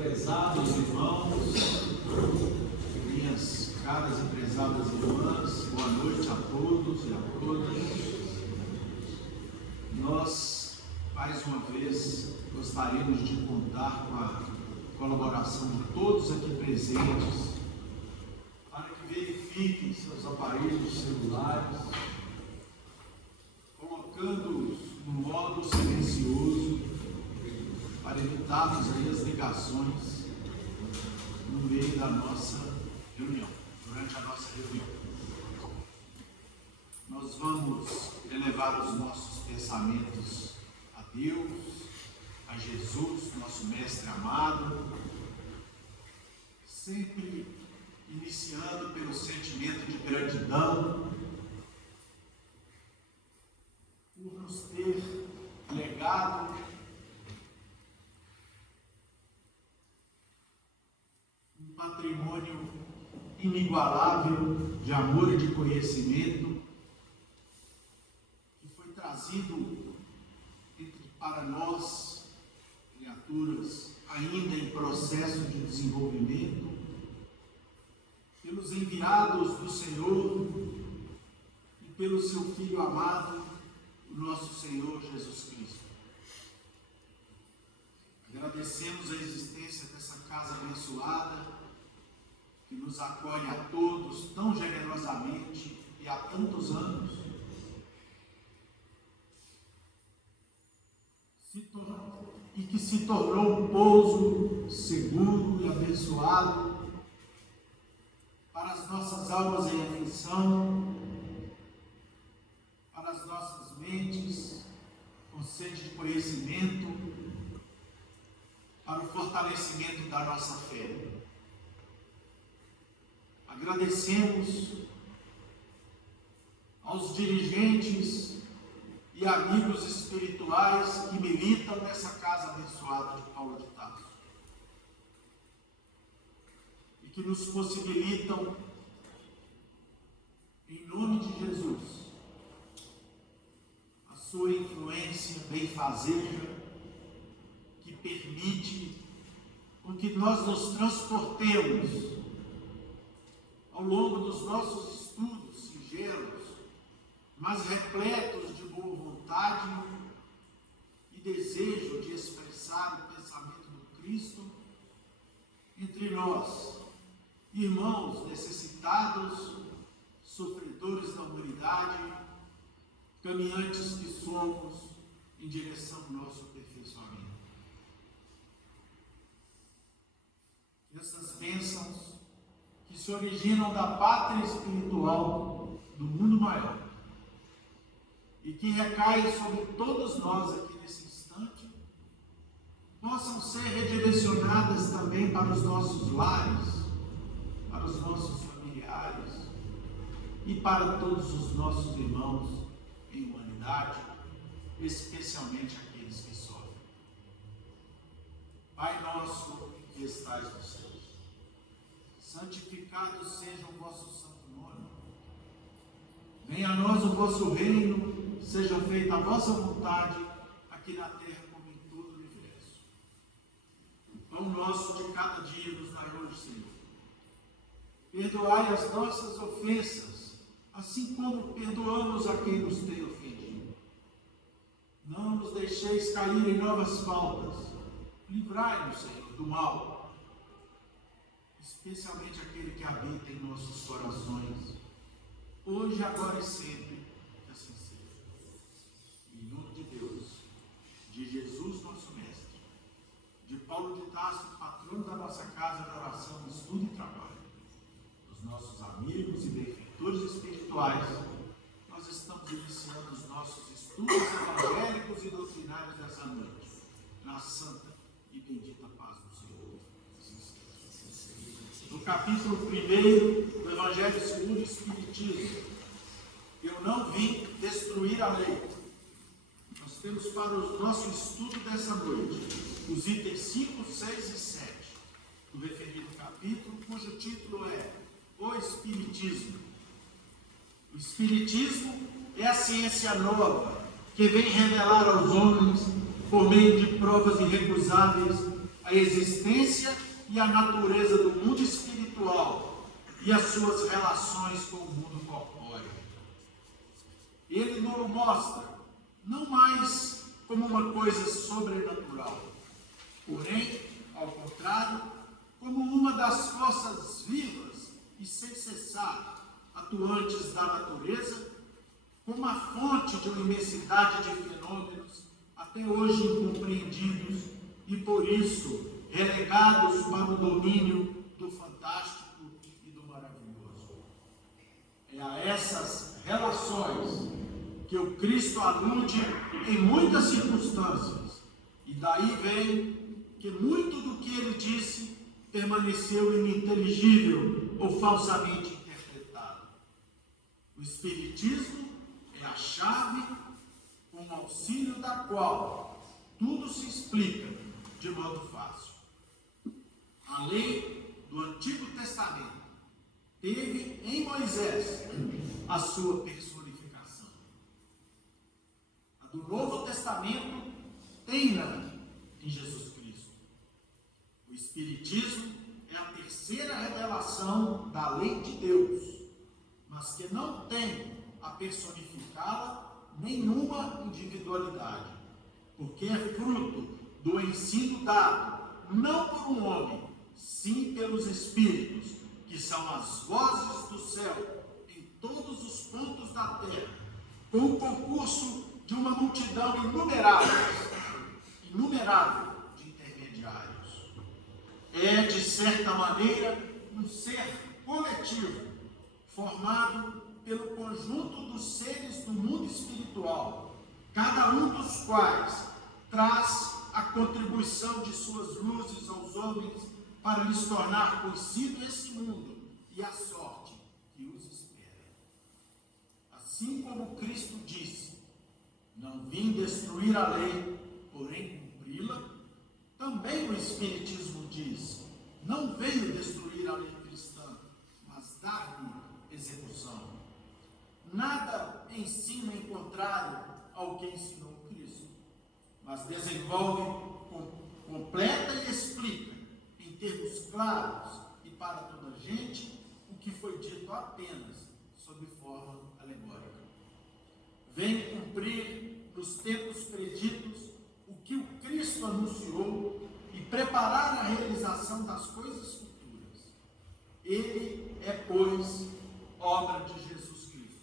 Prezados irmãos, minhas caras e prezadas irmãs, boa noite a todos e a todas. Nós, mais uma vez, gostaríamos de contar com a colaboração de todos aqui presentes para que verifiquem seus aparelhos celulares, colocando-os no modo silencioso, para evitarmos aí as ligações no meio da nossa reunião, durante a nossa reunião. Nós vamos elevar os nossos pensamentos a Deus, a Jesus, nosso Mestre amado, sempre iniciando pelo sentimento de gratidão por nos ter legado um patrimônio inigualável de amor e de conhecimento que foi trazido para nós, criaturas ainda em processo de desenvolvimento, pelos enviados do Senhor e pelo seu Filho amado, o nosso Senhor Jesus Cristo. Agradecemos a existência dessa casa abençoada, que nos acolhe a todos tão generosamente e há tantos anos, e que se tornou um pouso seguro e abençoado para as nossas almas em aflição, para as nossas mentes com sede de conhecimento, para o fortalecimento da nossa fé. Agradecemos aos dirigentes e amigos espirituais que militam nessa casa abençoada de Paulo de Tarso e que nos possibilitam, em nome de Jesus, a sua influência benfazeja, que permite com que nós nos transportemos ao longo dos nossos estudos singelos, mas repletos de boa vontade e desejo de expressar o pensamento do Cristo entre nós, irmãos necessitados, sofredores da humanidade, caminhantes que somos em direção ao nosso aperfeiçoamento. Essas bênçãos que se originam da pátria espiritual do mundo maior e que recaem sobre todos nós aqui nesse instante, possam ser redirecionadas também para os nossos lares, para os nossos familiares e para todos os nossos irmãos em humanidade, especialmente aqueles que sofrem. Pai nosso que estais nos céus, santificado seja o vosso santo nome. Venha a nós o vosso reino, seja feita a vossa vontade, aqui na terra como em todo o universo. O pão nosso de cada dia nos dai hoje, Senhor. Perdoai as nossas ofensas, assim como perdoamos a quem nos tem ofendido. Não nos deixeis cair em novas faltas. Livrai-nos, Senhor, do mal, especialmente aquele que habita em nossos corações, hoje, agora e sempre, que assim seja. Em nome de Deus, de Jesus, nosso Mestre, de Paulo de Tarso, patrono da nossa casa de oração, estudo e trabalho, dos nossos amigos e benfeitores espirituais, nós estamos iniciando os nossos estudos evangélicos e doutrinários dessa noite, na santa e bendita paz do Senhor. No capítulo 1 do Evangelho segundo o Espiritismo, eu não vim destruir a lei. Nós temos para o nosso estudo dessa noite os itens 5, 6 e 7 do referido capítulo, cujo título é O Espiritismo. O Espiritismo é a ciência nova que vem revelar aos homens, por meio de provas irrecusáveis, a a existência e a natureza do mundo espiritual e as suas relações com o mundo corpóreo. Ele nos mostra não mais como uma coisa sobrenatural, porém, ao contrário, como uma das forças vivas e sem cessar atuantes da natureza, como a fonte de uma imensidade de fenômenos até hoje incompreendidos e, por isso, relegados para o domínio do fantástico e do maravilhoso. É a essas relações que o Cristo alude em muitas circunstâncias, e daí vem que muito do que ele disse permaneceu ininteligível ou falsamente interpretado. O Espiritismo é a chave com o auxílio da qual tudo se explica de modo fácil. A lei do Antigo Testamento teve em Moisés a sua personificação. A do Novo Testamento tem-na em Jesus Cristo. O Espiritismo é a terceira revelação da lei de Deus, mas que não tem a personificá-la nenhuma individualidade, porque é fruto do ensino dado, não por um homem, sim pelos Espíritos, que são as vozes do céu em todos os pontos da terra, com o concurso de uma multidão inumerável de intermediários. É, de certa maneira, um ser coletivo, formado pelo conjunto dos seres do mundo espiritual, cada um dos quais traz a contribuição de suas luzes aos homens para lhes tornar conhecido esse mundo e a sorte que os espera. Assim como Cristo disse, não vim destruir a lei, porém cumpri-la, também o Espiritismo diz, não veio destruir a lei cristã, mas dar-lhe execução. Nada ensina em contrário ao que ensinou Cristo, mas desenvolve, completa e explica, em termos claros e para toda a gente, o que foi dito apenas sob forma alegórica. Vem cumprir nos tempos preditos o que o Cristo anunciou e preparar a realização das coisas futuras. Ele é, pois, obra de Jesus Cristo,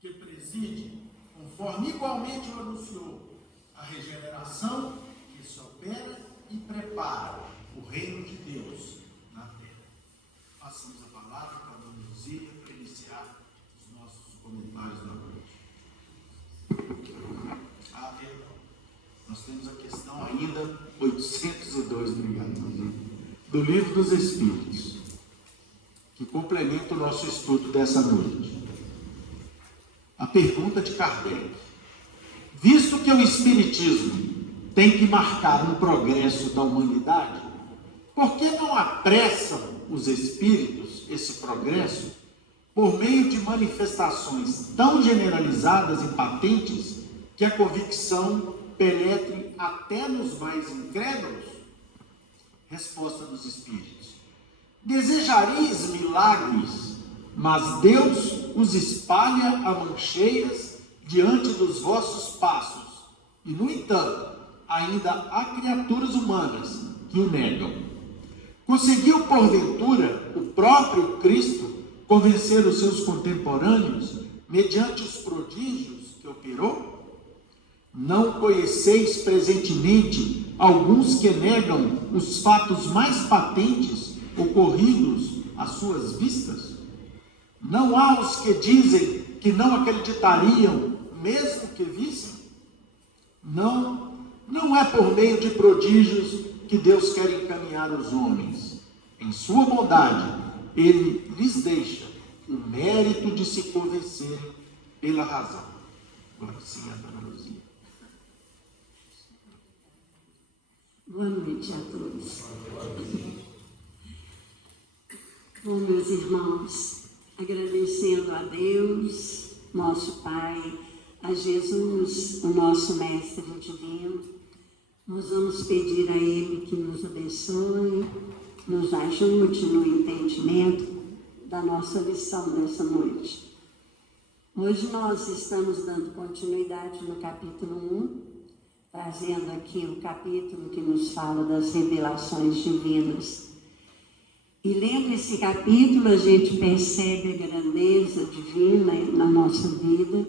que preside, conforme igualmente o anunciou, a regeneração que se opera e prepara o reino de Deus na terra. Passamos a palavra para a dona Luzia para iniciar os nossos comentários da noite. Perdão. Nós temos a questão ainda 802, obrigado, do Livro dos Espíritos, que complementa o nosso estudo dessa noite. A pergunta de Kardec: visto que o Espiritismo tem que marcar um progresso da humanidade, por que não apressam os espíritos esse progresso por meio de manifestações tão generalizadas e patentes que a convicção penetre até nos mais incrédulos? Resposta dos espíritos: desejareis milagres, mas Deus os espalha a mancheias diante dos vossos passos, e, no entanto, ainda há criaturas humanas que o negam. Conseguiu, porventura, o próprio Cristo convencer os seus contemporâneos mediante os prodígios que operou? Não conheceis presentemente alguns que negam os fatos mais patentes ocorridos às suas vistas? Não há os que dizem que não acreditariam mesmo que vissem? Não é por meio de prodígios que Deus quer encaminhar os homens. Em sua bondade, Ele lhes deixa o mérito de se convencerem pela razão. Agora sim, Dona Luzia. Boa noite a todos. Bom, meus irmãos, agradecendo a Deus, nosso Pai, a Jesus, o nosso Mestre divino, Nós vamos pedir a Ele que nos abençoe, nos ajude no entendimento da nossa lição dessa noite. Hoje nós estamos dando continuidade no capítulo 1, trazendo aqui o capítulo que nos fala das revelações divinas. E lendo esse capítulo, a gente percebe a grandeza divina na nossa vida,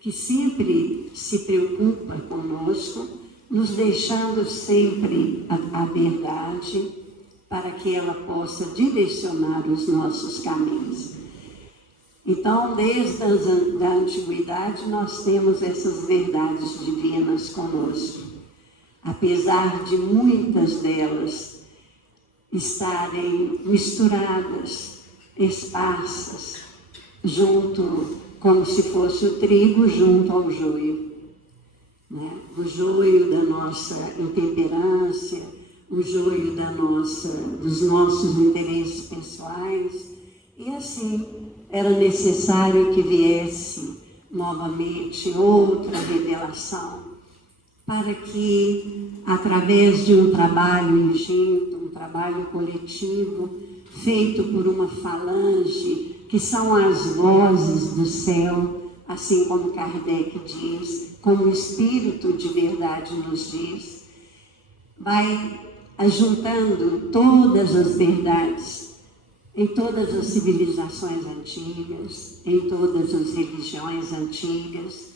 que sempre se preocupa conosco, nos deixando sempre a verdade, para que ela possa direcionar os nossos caminhos. Então, desde a antiguidade, nós temos essas verdades divinas conosco. Apesar de muitas delas estarem misturadas, esparsas, junto, como se fosse o trigo junto ao joio, né? O joio da nossa intemperância, o joio dos nossos interesses pessoais, e assim era necessário que viesse novamente outra revelação, para que, através de um trabalho ingente, um trabalho coletivo, feito por uma falange, que são as vozes do céu, assim como Kardec diz, como o Espírito de verdade nos diz, vai ajuntando todas as verdades em todas as civilizações antigas, em todas as religiões antigas.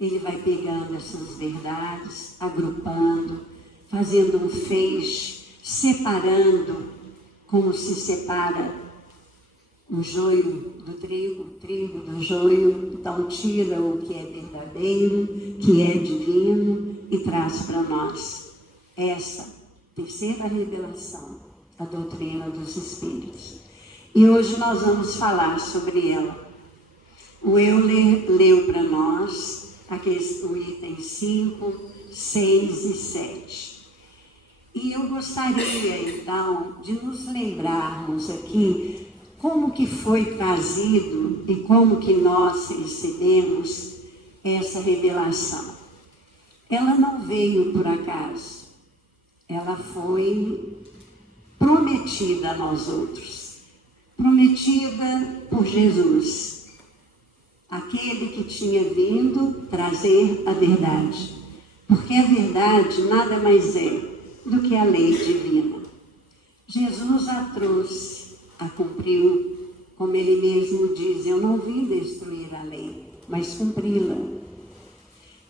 Ele vai pegando essas verdades, agrupando, fazendo um feixe, separando, como se separa o joio do trigo, o trigo do joio. Então tira o que é verdadeiro, que é divino, e traz para nós essa terceira revelação, a doutrina dos Espíritos. E hoje nós vamos falar sobre ela. O Euler leu para nós o item 5, 6 e 7. E eu gostaria, então, de nos lembrarmos aqui como que foi trazido e como que nós recebemos essa revelação. Ela não veio por acaso, ela foi prometida a nós outros, prometida por Jesus, aquele que tinha vindo trazer a verdade, porque a verdade nada mais é do que a lei divina. Jesus a trouxe, a cumpriu, como ele mesmo diz: eu não vim destruir a lei, mas cumpri-la.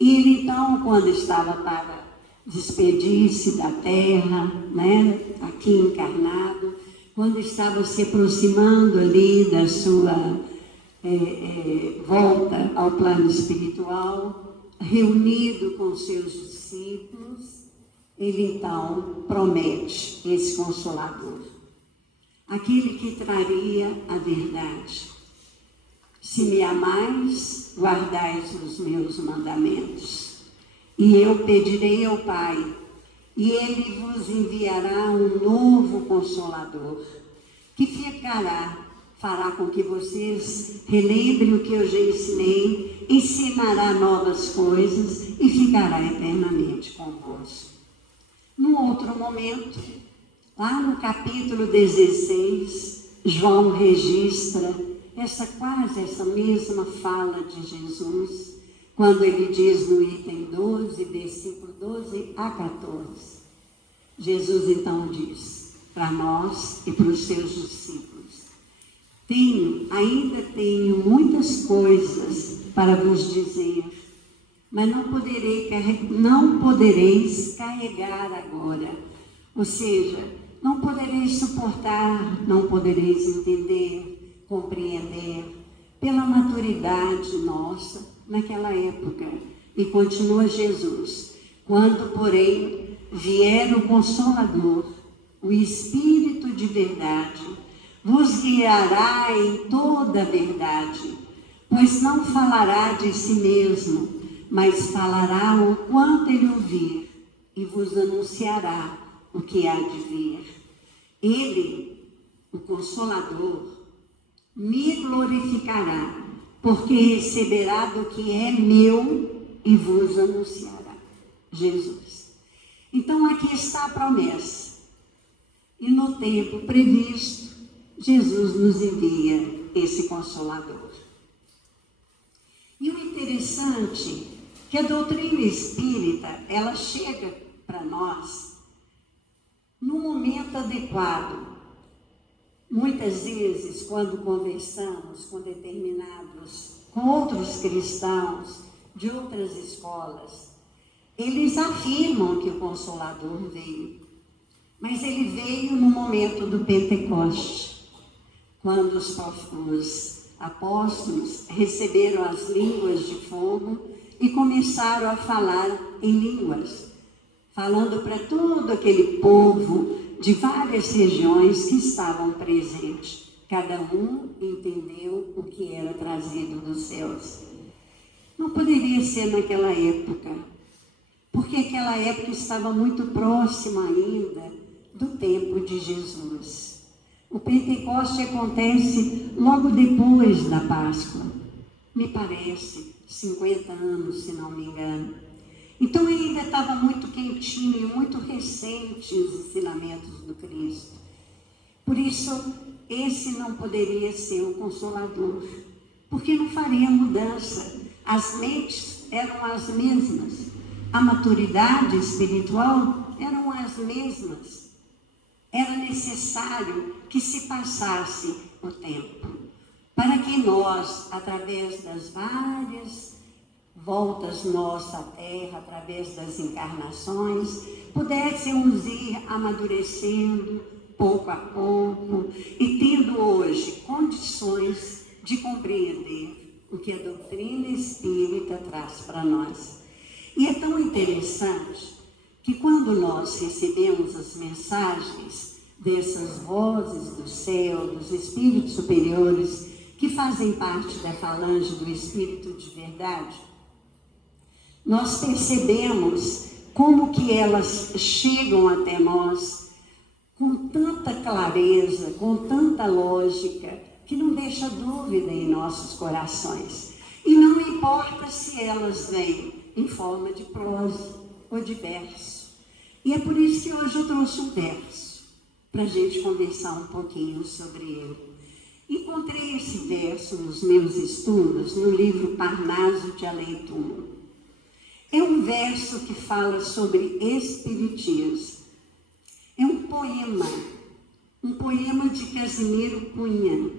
E ele então, quando estava para despedir-se da terra, né, aqui encarnado, quando estava se aproximando ali da sua volta ao plano espiritual, reunido com seus discípulos, ele então promete esse Consolador, aquele que traria a verdade. Se me amais, guardais os meus mandamentos, e eu pedirei ao Pai, e Ele vos enviará um novo Consolador, que fará com que vocês relembrem o que eu já ensinei, ensinará novas coisas e ficará eternamente convosco. Num outro momento, lá no capítulo 16, João registra essa mesma fala de Jesus, quando ele diz no item 12, versículo 12 a 14. Jesus então diz para nós e para os seus discípulos: ainda tenho muitas coisas para vos dizer, mas não podereis carregar agora. Ou seja, não podereis suportar, não podereis entender, compreender, pela maturidade nossa naquela época. E continua Jesus: quando, porém, vier o Consolador, o Espírito de verdade, vos guiará em toda a verdade, pois não falará de si mesmo, mas falará o quanto ele ouvir, e vos anunciará o que há de vir. Ele, o Consolador, me glorificará, porque receberá do que é meu e vos anunciará. Jesus. Então aqui está a promessa. E no tempo previsto, Jesus nos envia esse Consolador. E o interessante é que a doutrina espírita, ela chega para nós no momento adequado. Muitas vezes, quando conversamos com outros cristãos de outras escolas, eles afirmam que o Consolador veio. Mas ele veio no momento do Pentecoste, quando os apóstolos receberam as línguas de fogo e começaram a falar em línguas, falando para todo aquele povo de várias regiões que estavam presentes. Cada um entendeu o que era trazido dos céus. Não poderia ser naquela época, porque aquela época estava muito próxima ainda do tempo de Jesus. O Pentecoste acontece logo depois da Páscoa, me parece, 50 anos, se não me engano. Então ainda estava muito quentinho, muito recente os ensinamentos do Cristo. Por isso, esse não poderia ser o Consolador, porque não faria mudança. As mentes eram as mesmas, a maturidade espiritual eram as mesmas. Era necessário que se passasse o tempo, para que nós, através das várias voltas nossa à Terra, através das encarnações, pudéssemos ir amadurecendo pouco a pouco e tendo hoje condições de compreender o que a doutrina espírita traz para nós. E é tão interessante que quando nós recebemos as mensagens dessas vozes do céu, dos espíritos superiores, que fazem parte da falange do Espírito de Verdade, nós percebemos como que elas chegam até nós com tanta clareza, com tanta lógica, que não deixa dúvida em nossos corações. E não importa se elas vêm em forma de prosa ou de verso. E é por isso que hoje eu trouxe um verso, para a gente conversar um pouquinho sobre ele. Encontrei esse verso nos meus estudos, no livro Parnaso de Além-Túmulo. É um verso que fala sobre espiritismo. É um poema de Casimiro Cunha.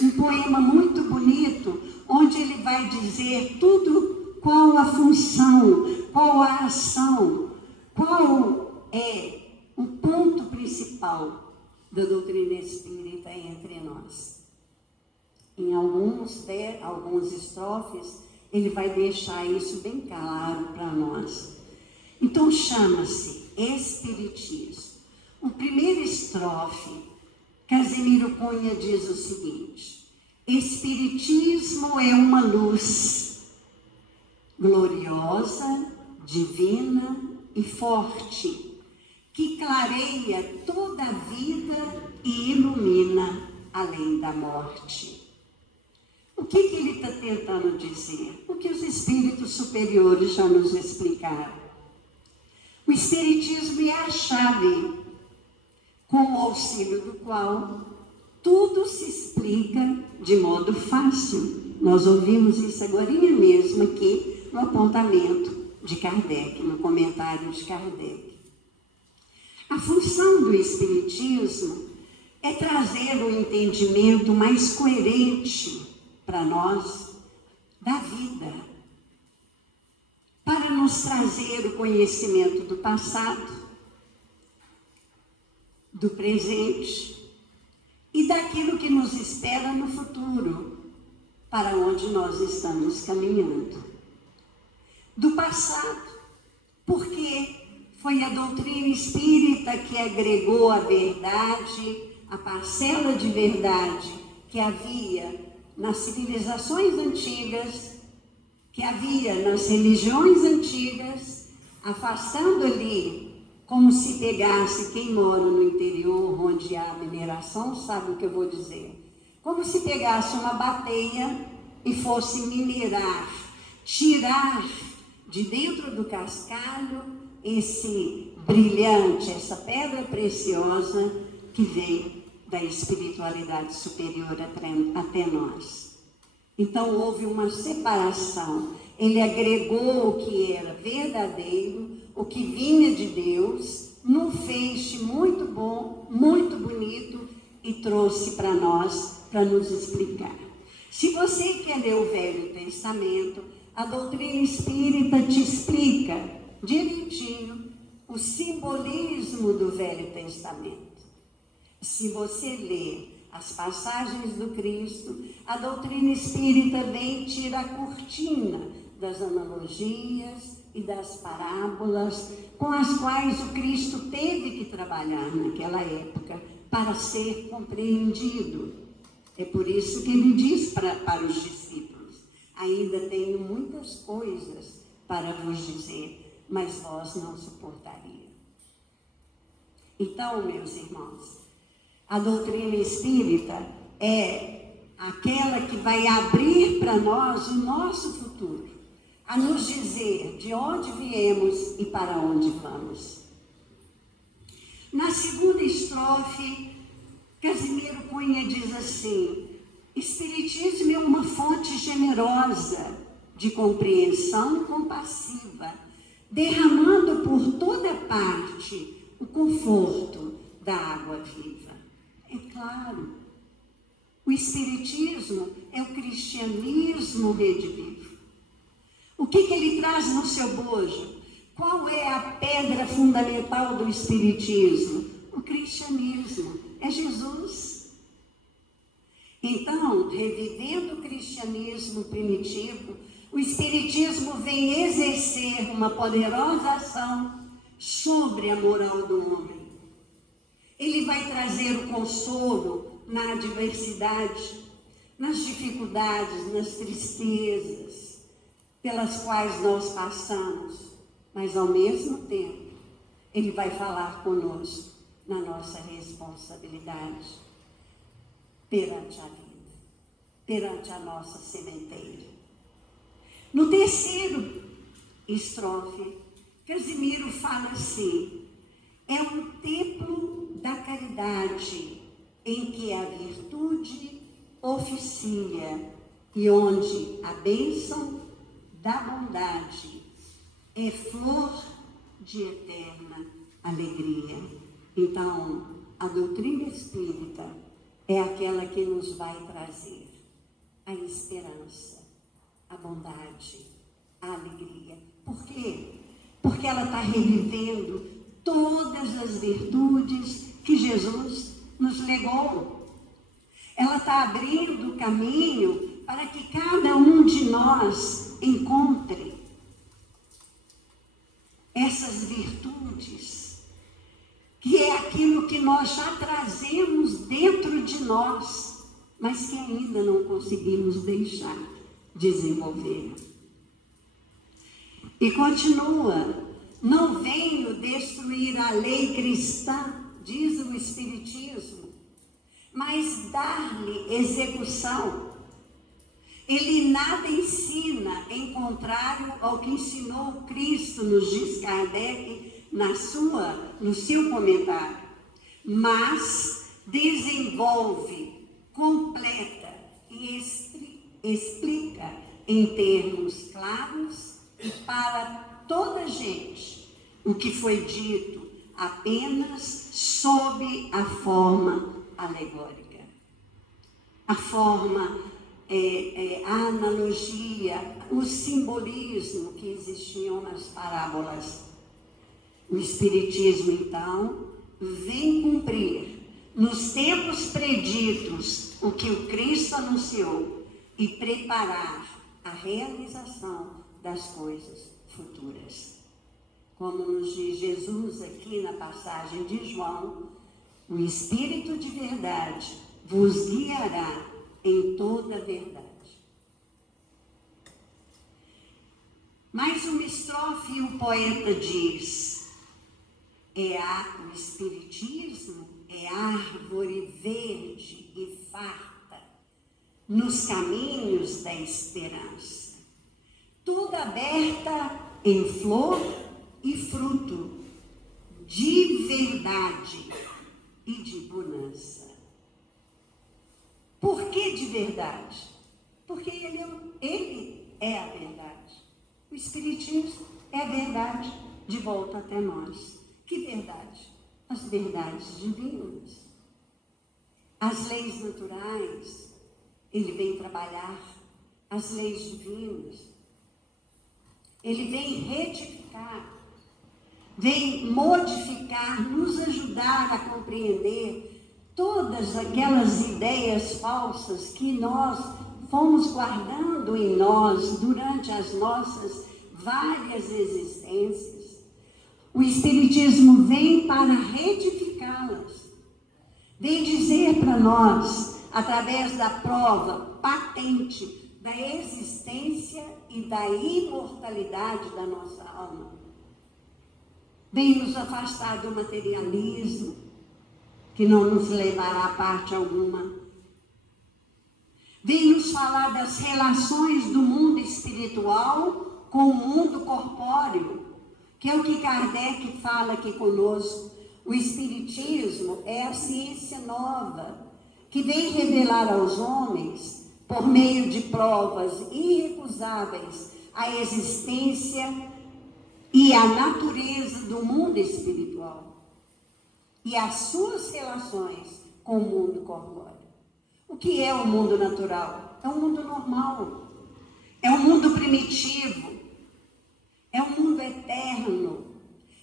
Um poema muito bonito, onde ele vai dizer tudo, qual a função, qual a ação, qual é o ponto principal da doutrina espírita entre nós. Em alguns estrofes, ele vai deixar isso bem claro para nós. Então, chama-se Espiritismo. O primeiro estrofe, Casimiro Cunha diz o seguinte: Espiritismo é uma luz gloriosa, divina e forte, que clareia toda a vida e ilumina além da morte. O que ele está tentando dizer? O que os espíritos superiores já nos explicaram. O espiritismo é a chave, com o auxílio do qual tudo se explica de modo fácil. Nós ouvimos isso agora mesmo aqui no apontamento de Kardec, no comentário de Kardec. A função do espiritismo é trazer o entendimento mais coerente para nós da vida, para nos trazer o conhecimento do passado, do presente e daquilo que nos espera no futuro, para onde nós estamos caminhando. Do passado, porque foi a doutrina espírita que agregou a verdade, a parcela de verdade que havia nas civilizações antigas, que havia nas religiões antigas, afastando ali, como se pegasse, quem mora no interior onde há mineração sabe o que eu vou dizer, como se pegasse uma bateia e fosse minerar, tirar de dentro do cascalho esse brilhante, essa pedra preciosa que vem da espiritualidade superior até nós. Então houve uma separação. Ele agregou o que era verdadeiro, o que vinha de Deus, num feixe muito bom, muito bonito, e trouxe para nós, para nos explicar. Se você quer ler o Velho Testamento, a doutrina espírita te explica direitinho o simbolismo do Velho Testamento. Se você ler as passagens do Cristo, a doutrina espírita vem tirar a cortina das analogias e das parábolas com as quais o Cristo teve que trabalhar naquela época para ser compreendido. É por isso que ele diz para os discípulos: ainda tenho muitas coisas para vos dizer, mas vós não suportariam. Então, meus irmãos, a doutrina espírita é aquela que vai abrir para nós o nosso futuro, a nos dizer de onde viemos e para onde vamos. Na segunda estrofe, Casimiro Cunha diz assim: Espiritismo é uma fonte generosa de compreensão compassiva, derramando por toda parte o conforto da água viva. É claro, o Espiritismo é o cristianismo redivivo. O que ele traz no seu bojo? Qual é a pedra fundamental do Espiritismo? O cristianismo, é Jesus. Então, revivendo o cristianismo primitivo, o Espiritismo vem exercer uma poderosa ação sobre a moral do homem. Ele vai trazer o consolo na adversidade, nas dificuldades, nas tristezas pelas quais nós passamos, mas ao mesmo tempo ele vai falar conosco na nossa responsabilidade perante a vida, perante a nossa sementeira. No terceiro estrofe, Casimiro fala assim: é um templo da caridade em que a virtude oficia e onde a bênção da bondade é flor de eterna alegria. Então, a doutrina espírita é aquela que nos vai trazer a esperança, a bondade, a alegria. Por quê? Porque ela está revivendo todas as virtudes que Jesus nos legou. Ela está abrindo o caminho para que cada um de nós encontre essas virtudes, que é aquilo que nós já trazemos dentro de nós, mas que ainda não conseguimos deixar desenvolver. E continua: não venho destruir a lei cristã, diz o Espiritismo, mas dar-lhe execução. Ele nada ensina em contrário ao que ensinou Cristo, nos diz Kardec no seu comentário, mas desenvolve, completa e explica em termos claros e para toda a gente o que foi dito apenas sob a forma alegórica. A forma, a analogia, o simbolismo que existiam nas parábolas. O Espiritismo, então, vem cumprir nos tempos preditos o que o Cristo anunciou e preparar a realização das coisas futuras. Como nos diz Jesus aqui na passagem de João, o Espírito de verdade vos guiará em toda a verdade. Mais uma estrofe, o poeta diz: o Espiritismo é árvore verde e farta nos caminhos da esperança, toda aberta em flor e fruto de verdade e de bonança. Por que de verdade? Porque ele é a verdade. O Espiritismo é a verdade de volta até nós. Que verdade? As verdades divinas. As leis naturais, ele vem trabalhar as leis divinas. Ele vem retificar, vem modificar, nos ajudar a compreender todas aquelas ideias falsas que nós fomos guardando em nós durante as nossas várias existências. O Espiritismo vem para retificá-las, vem dizer para nós, através da prova patente da existência e da imortalidade da nossa alma, vem nos afastar do materialismo, que não nos levará a parte alguma. Vem nos falar das relações do mundo espiritual com o mundo corpóreo, que é o que Kardec fala aqui conosco. O Espiritismo é a ciência nova, que vem revelar aos homens, por meio de provas irrecusáveis, a existência e a natureza do mundo espiritual e as suas relações com o mundo corpóreo. O que é o mundo natural? É um mundo normal, é um mundo primitivo, é um mundo eterno,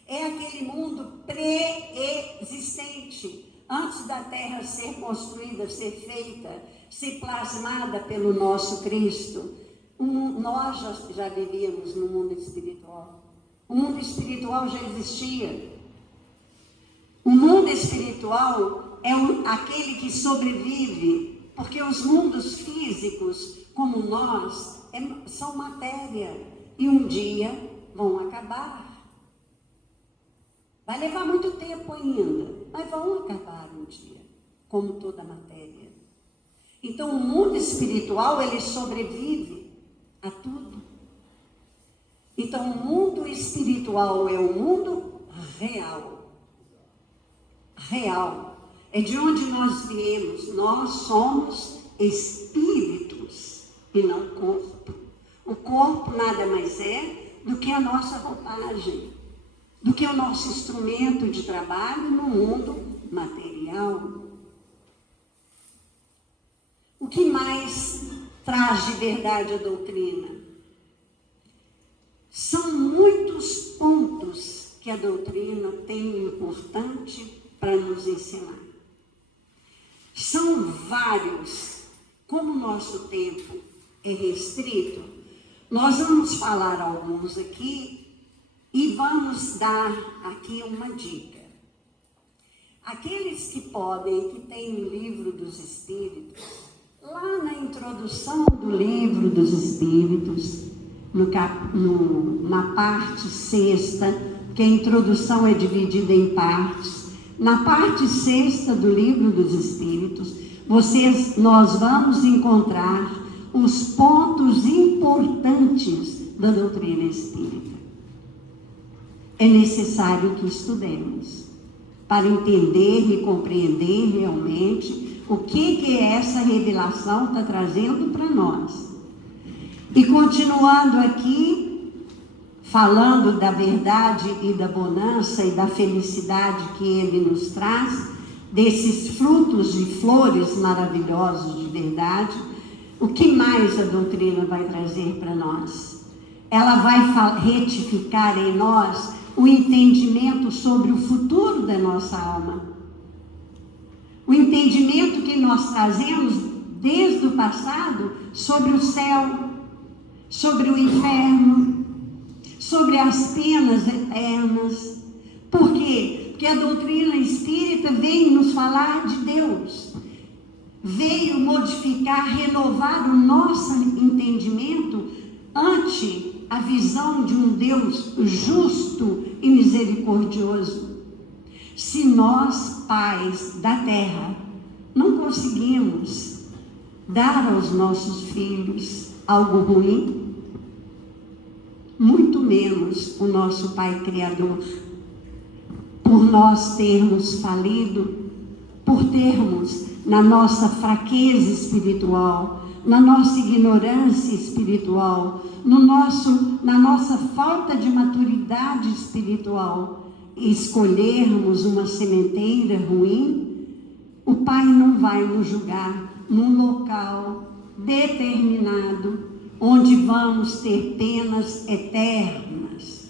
é aquele mundo pré-existente, antes da Terra ser construída, ser feita, ser plasmada pelo nosso Cristo. Nós já vivíamos no mundo espiritual. O mundo espiritual já existia. O mundo espiritual é aquele que sobrevive, porque os mundos físicos, como nós, são matéria e um dia vão acabar. Vai levar muito tempo ainda, mas vão acabar um dia, como toda matéria. Então, o mundo espiritual, ele sobrevive a tudo. Então, o mundo espiritual é o mundo real. Real. É de onde nós viemos. Nós somos espíritos e não corpo. O corpo nada mais é do que a nossa roupagem, do que o nosso instrumento de trabalho no mundo material. O que mais traz de verdade a doutrina? São muitos pontos que a doutrina tem importante para nos ensinar. São vários. Como o nosso tempo é restrito, nós vamos falar alguns aqui e vamos dar aqui uma dica. Aqueles que podem, que têm o Livro dos Espíritos, lá na introdução do Livro dos Espíritos, na parte 6ª, que a introdução é dividida em partes, na parte 6ª do Livro dos Espíritos, nós vamos encontrar os pontos importantes da doutrina espírita. É necessário que estudemos para entender e compreender realmente o que essa revelação está trazendo para nós. E continuando aqui, falando da verdade e da bonança e da felicidade que ele nos traz, desses frutos de flores maravilhosos de verdade, o que mais a doutrina vai trazer para nós? Ela vai retificar em nós o entendimento sobre o futuro da nossa alma. O entendimento que nós trazemos desde o passado sobre o céu, sobre o inferno, sobre as penas eternas. Por quê? Porque a doutrina espírita veio nos falar de Deus. Veio modificar, renovar o nosso entendimento ante a visão de um Deus justo e misericordioso. Se nós, pais da terra, não conseguimos dar aos nossos filhos algo ruim, muito menos o nosso Pai Criador, por nós termos falido, por termos, na nossa fraqueza espiritual, na nossa ignorância espiritual, na nossa falta de maturidade espiritual, escolhermos uma sementeira ruim, o Pai não vai nos julgar num local determinado, onde vamos ter penas eternas.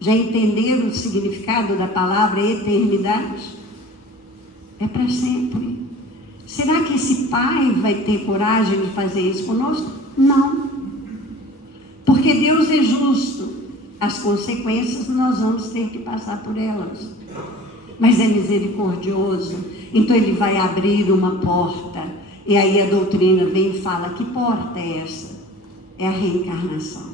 Já entenderam o significado da palavra eternidade? É para sempre. Será que esse Pai vai ter coragem de fazer isso conosco? Não. Porque Deus é justo. As consequências nós vamos ter que passar por elas. Mas é misericordioso. Então Ele vai abrir uma porta. E aí a doutrina vem e fala: que porta é essa? É a reencarnação.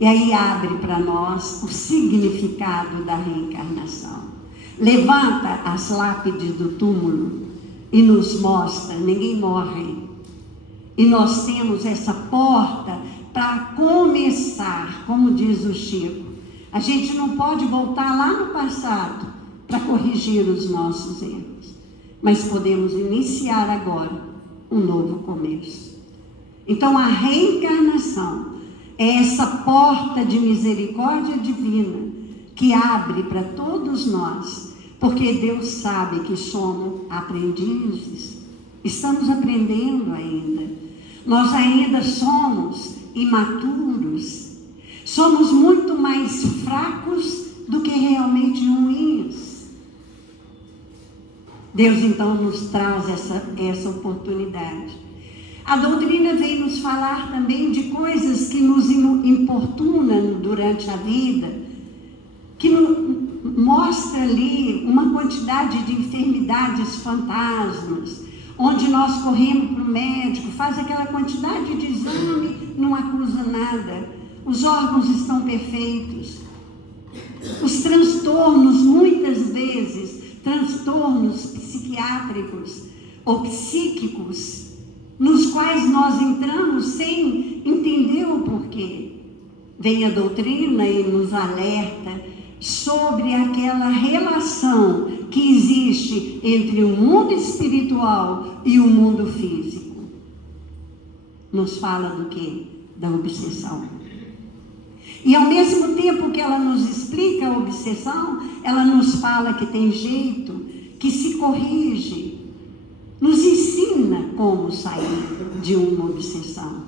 E aí abre para nós o significado da reencarnação. Levanta as lápides do túmulo e nos mostra: ninguém morre. E nós temos essa porta para começar, como diz o Chico. A gente não pode voltar lá no passado para corrigir os nossos erros, mas podemos iniciar agora um novo começo. Então a reencarnação é essa porta de misericórdia divina que abre para todos nós, porque Deus sabe que somos aprendizes, estamos aprendendo ainda, nós ainda somos imaturos, somos muito mais fracos do que realmente ruins. Deus então nos traz essa oportunidade. A doutrina vem nos falar também de coisas que nos importunam durante a vida, que mostra ali uma quantidade de enfermidades fantasmas, onde nós corremos para o médico, faz aquela quantidade de exame, não acusa nada, os órgãos estão perfeitos. Os transtornos, muitas vezes, transtornos psiquiátricos ou psíquicos, nos quais nós entramos sem entender o porquê. Vem a doutrina e nos alerta sobre aquela relação que existe entre o mundo espiritual e o mundo físico. Nos fala do quê? Da obsessão. E ao mesmo tempo que ela nos explica a obsessão, ela nos fala que tem jeito, que se corrige, nos ensina como sair de uma obsessão,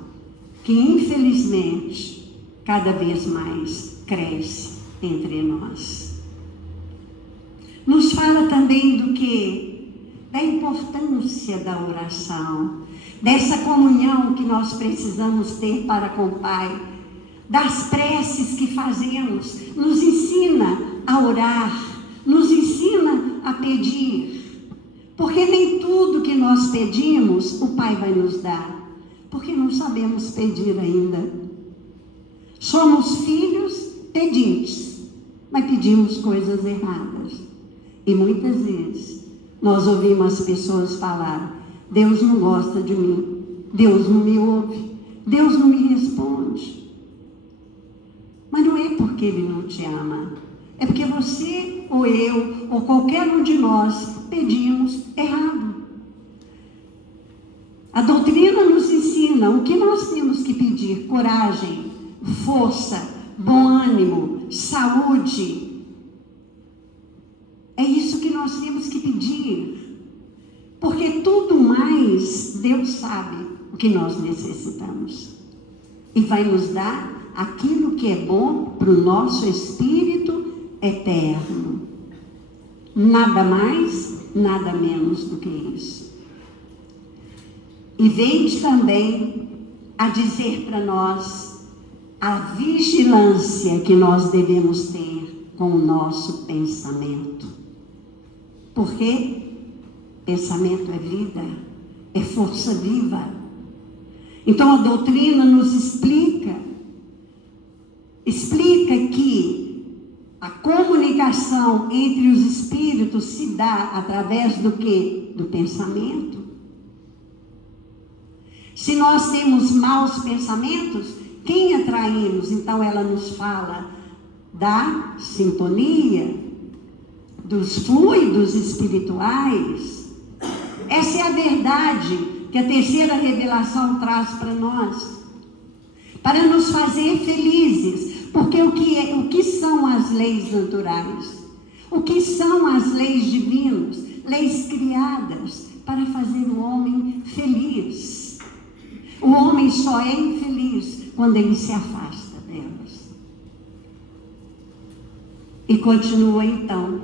que infelizmente cada vez mais cresce entre nós. Nos fala também do que? Da importância da oração, dessa comunhão que nós precisamos ter para com o Pai, das preces que fazemos, nos ensina a orar, nos ensina a pedir, porque nem tudo que nós pedimos o Pai vai nos dar, porque não sabemos pedir ainda. Somos filhos pedintes, mas pedimos coisas erradas. E muitas vezes nós ouvimos as pessoas falar: Deus não gosta de mim, Deus não me ouve, Deus não me responde. Mas não é porque Ele não te ama, é porque você ou eu ou qualquer um de nós pedimos errado. A doutrina nos ensina o que nós temos que pedir: coragem, força, bom ânimo, saúde. É isso que nós temos que pedir, porque tudo mais Deus sabe o que nós necessitamos e vai nos dar aquilo que é bom para o nosso espírito eterno. Nada mais, nada menos do que isso. E vem também a dizer para nós a vigilância que nós devemos ter com o nosso pensamento. Porque pensamento é vida, é força viva. Então a doutrina nos explica que a comunicação entre os espíritos se dá através do quê? Do pensamento. Se nós temos maus pensamentos, Quem atraímos? Então ela nos fala da sintonia, dos fluidos espirituais. Essa é a verdade que a terceira revelação traz para nós, para nos fazer felizes, porque o que são as leis naturais? O que são as leis divinas? Leis criadas para fazer o homem feliz. O homem só é infeliz quando ele se afasta delas. E continua então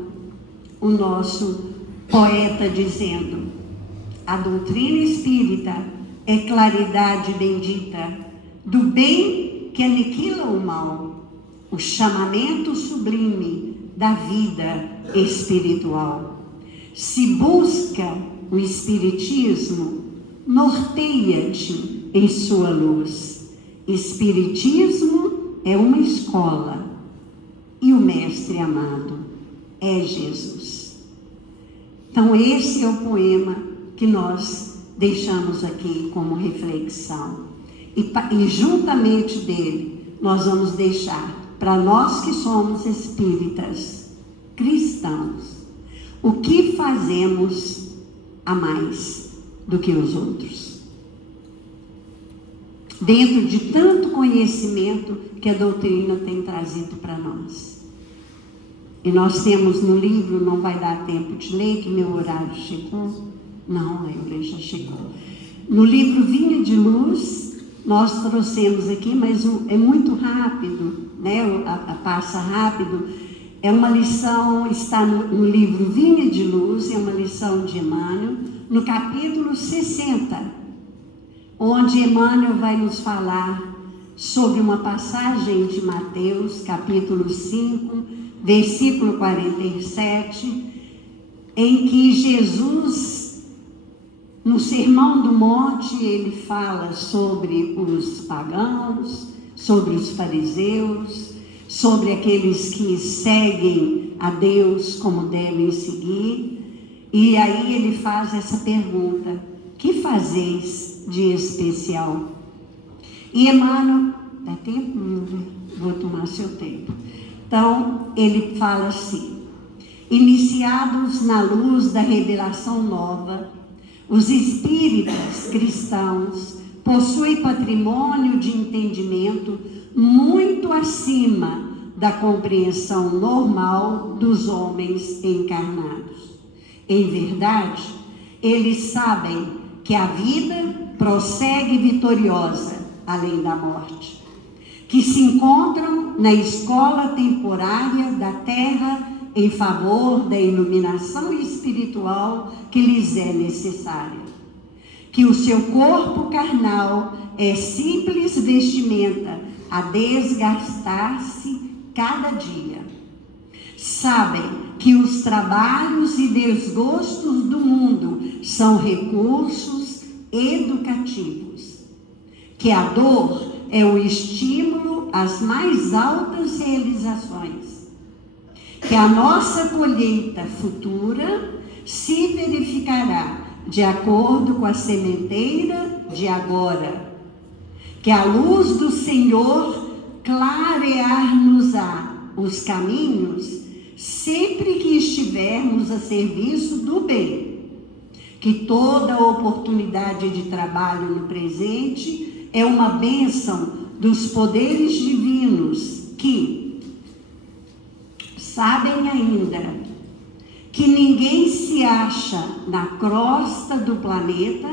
o nosso poeta dizendo: a doutrina espírita é claridade bendita do bem que aniquila o mal, o chamamento sublime da vida espiritual. Se busca o espiritismo, norteia-te em sua luz. Espiritismo é uma escola e o mestre amado é Jesus. Então esse é o poema que nós deixamos aqui como reflexão. E juntamente dele nós vamos deixar para nós que somos espíritas, cristãos, o que fazemos a mais do que os outros. Dentro de tanto conhecimento que a doutrina tem trazido para nós. E nós temos no livro, não vai dar tempo de ler, que meu horário chegou. Não, a Eulê já chegou. No livro Vinha de Luz, nós trouxemos aqui, mas é muito rápido, né? Passa rápido. É uma lição, está no livro Vinha de Luz, é uma lição de Emmanuel, no capítulo 60, onde Emmanuel vai nos falar sobre uma passagem de Mateus, capítulo 5, versículo 47, em que Jesus, no Sermão do Monte, ele fala sobre os pagãos, sobre os fariseus, sobre aqueles que seguem a Deus como devem seguir. E aí ele faz essa pergunta: que fazeis de especial? E Emmanuel, dá tempo? Vou tomar seu tempo. Então ele fala assim: iniciados na luz da revelação nova, os espíritas cristãos possuem patrimônio de entendimento muito acima da compreensão normal dos homens encarnados. Em verdade, eles sabem que a vida prossegue vitoriosa além da morte, que se encontram na escola temporária da Terra em favor da iluminação espiritual que lhes é necessária, que o seu corpo carnal é simples vestimenta a desgastar-se cada dia. Sabem que os trabalhos e desgostos do mundo são recursos educativos, que a dor é o estímulo às mais altas realizações, que a nossa colheita futura se verificará de acordo com a sementeira de agora, que a luz do Senhor clarear-nos-á os caminhos sempre que estivermos a serviço do bem, que toda oportunidade de trabalho no presente é uma bênção dos poderes divinos que sabem ainda que ninguém se acha na crosta do planeta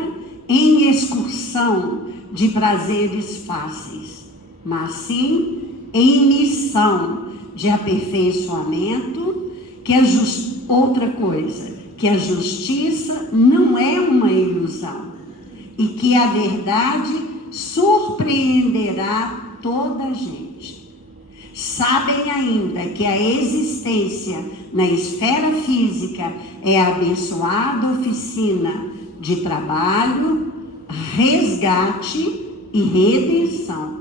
em excursão de prazeres fáceis, mas sim em missão de aperfeiçoamento, outra coisa, que a justiça não é uma ilusão e que a verdade surpreenderá toda a gente. Sabem ainda que a existência na esfera física é a abençoada oficina de trabalho, resgate e redenção,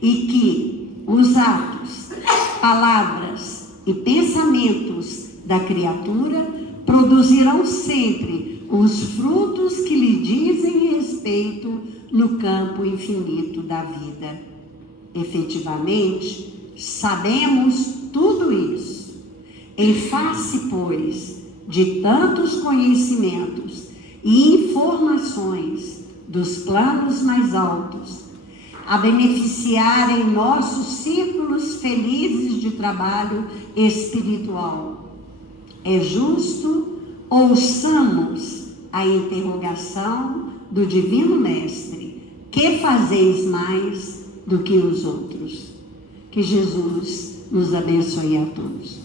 e que os atos, palavras e pensamentos da criatura produzirão sempre os frutos que lhe dizem respeito no campo infinito da vida. Efetivamente, sabemos tudo isso. Em face, pois, de tantos conhecimentos e informações dos planos mais altos, a beneficiarem nossos círculos felizes de trabalho espiritual, é justo ouçamos a interrogação do Divino Mestre: que fazeis mais do que os outros? Que Jesus nos abençoe a todos.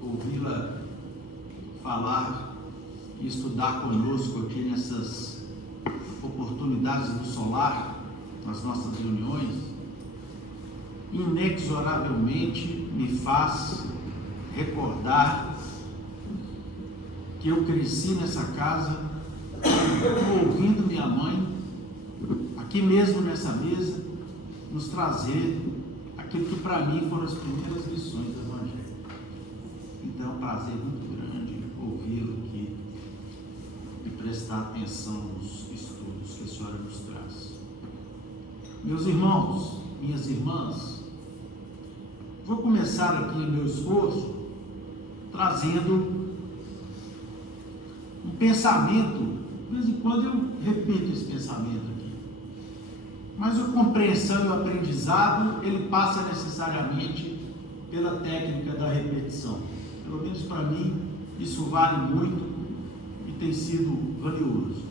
Ouvi-la falar e estudar conosco aqui nessas oportunidades do solar, nas nossas reuniões, inexoravelmente me faz recordar que eu cresci nessa casa ouvindo minha mãe, aqui mesmo nessa mesa, nos trazer aquilo que para mim foram as primeiras lições do Evangelho. Então é um prazer muito grande ouvi-lo aqui e prestar atenção nos estudos que a senhora nos traz. Meus irmãos, minhas irmãs, vou começar aqui o meu esforço trazendo um pensamento. De vez em quando eu repito esse pensamento aqui, mas a compreensão e o aprendizado, ele passa necessariamente pela técnica da repetição. Pelo menos para mim, isso vale muito e tem sido valioso,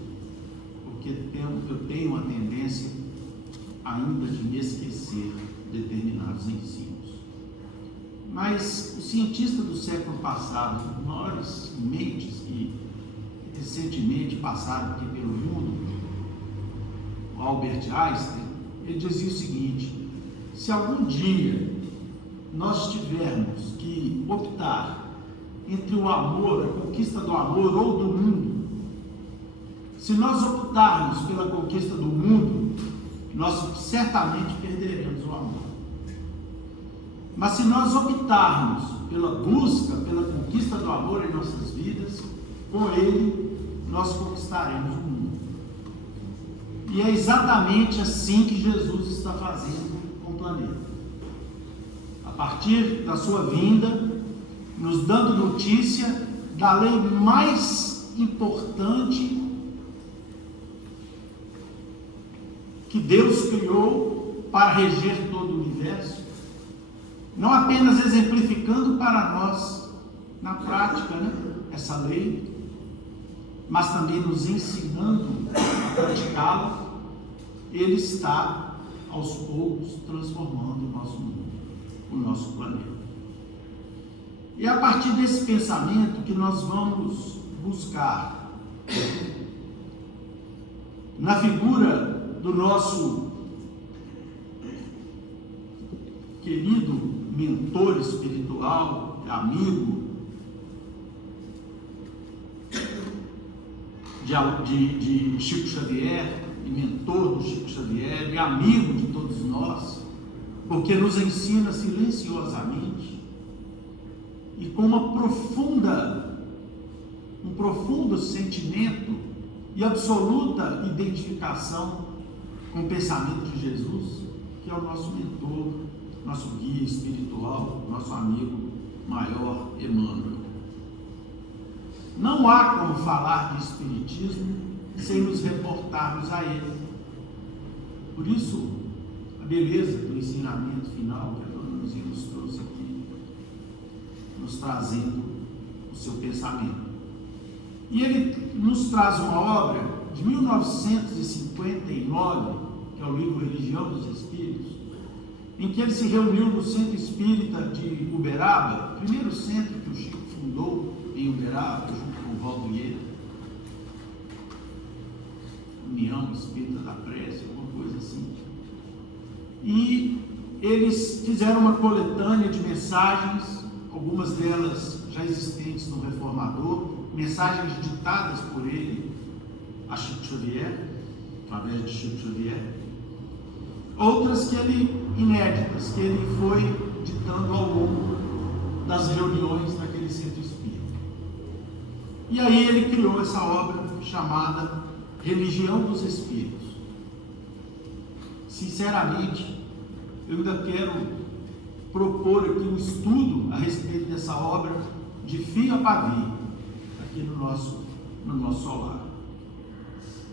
porque eu tenho uma tendência ainda de me esquecer determinados ensinos. Mas o cientista do século passado, maiores mentes que recentemente passaram aqui pelo mundo, o Albert Einstein, ele dizia o seguinte: se algum dia nós tivermos que optar entre o amor, a conquista do amor ou do mundo, se nós optarmos pela conquista do mundo, nós certamente perderemos o amor. Mas se nós optarmos pela busca, pela conquista do amor em nossas vidas, com ele nós conquistaremos o mundo. E é exatamente assim que Jesus está fazendo com o planeta. A partir da sua vinda, nos dando notícia da lei mais importante que Deus criou para reger todo o universo, não apenas exemplificando para nós na prática, essa lei, mas também nos ensinando a praticá-la. Ele está aos poucos transformando o nosso mundo, o nosso planeta. E é a partir desse pensamento que nós vamos buscar, na figura do nosso querido mentor espiritual, amigo, de Chico Xavier, e mentor do Chico Xavier, e amigo de todos nós, porque nos ensina silenciosamente e com um profundo sentimento e absoluta identificação com o pensamento de Jesus, que é o nosso mentor, nosso guia espiritual, nosso amigo maior, Emmanuel. Não há como falar de Espiritismo sem nos reportarmos a ele. Por isso, a beleza do ensinamento final que a Dona Luzia nos trouxe aqui, nos trazendo o seu pensamento. E ele nos traz uma obra de 1959, que é o livro Religião dos Espíritos, em que ele se reuniu no Centro Espírita de Uberaba, primeiro centro que o Chico fundou em Uberaba, junto com o Valdo Vieira, União Espírita da Prece, alguma coisa assim. E eles fizeram uma coletânea de mensagens, algumas delas já existentes no Reformador, mensagens ditadas por ele a Chico Xavier, através de Chico Xavier, outras que ele inéditas que ele foi ditando ao longo das reuniões naquele centro espírita. E aí ele criou essa obra chamada Religião dos Espíritos. Sinceramente, eu ainda quero propor aqui um estudo a respeito dessa obra de fio a pavio, aqui no nosso solar.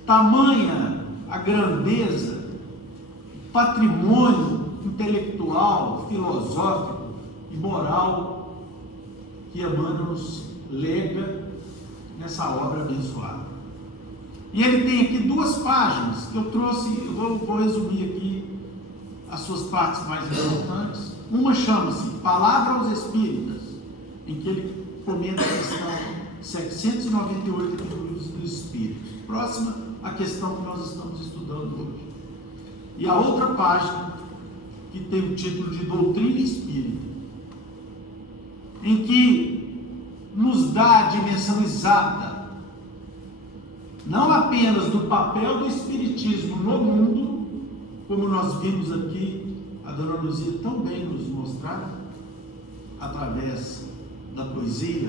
Tamanha a grandeza, patrimônio intelectual, filosófico e moral que Emmanuel nos lega nessa obra abençoada. E ele tem aqui 2 páginas que eu trouxe, eu vou resumir aqui as suas partes mais importantes. Uma chama-se Palavra aos Espíritas, em que ele comenta a questão 798 do Livro dos Espíritos, próxima à questão que nós estamos estudando hoje. E a outra página, que tem o título de Doutrina Espírita, em que nos dá a dimensão exata, não apenas do papel do Espiritismo no mundo, como nós vimos aqui, a Dona Luzia tão bem nos mostrar, através da poesia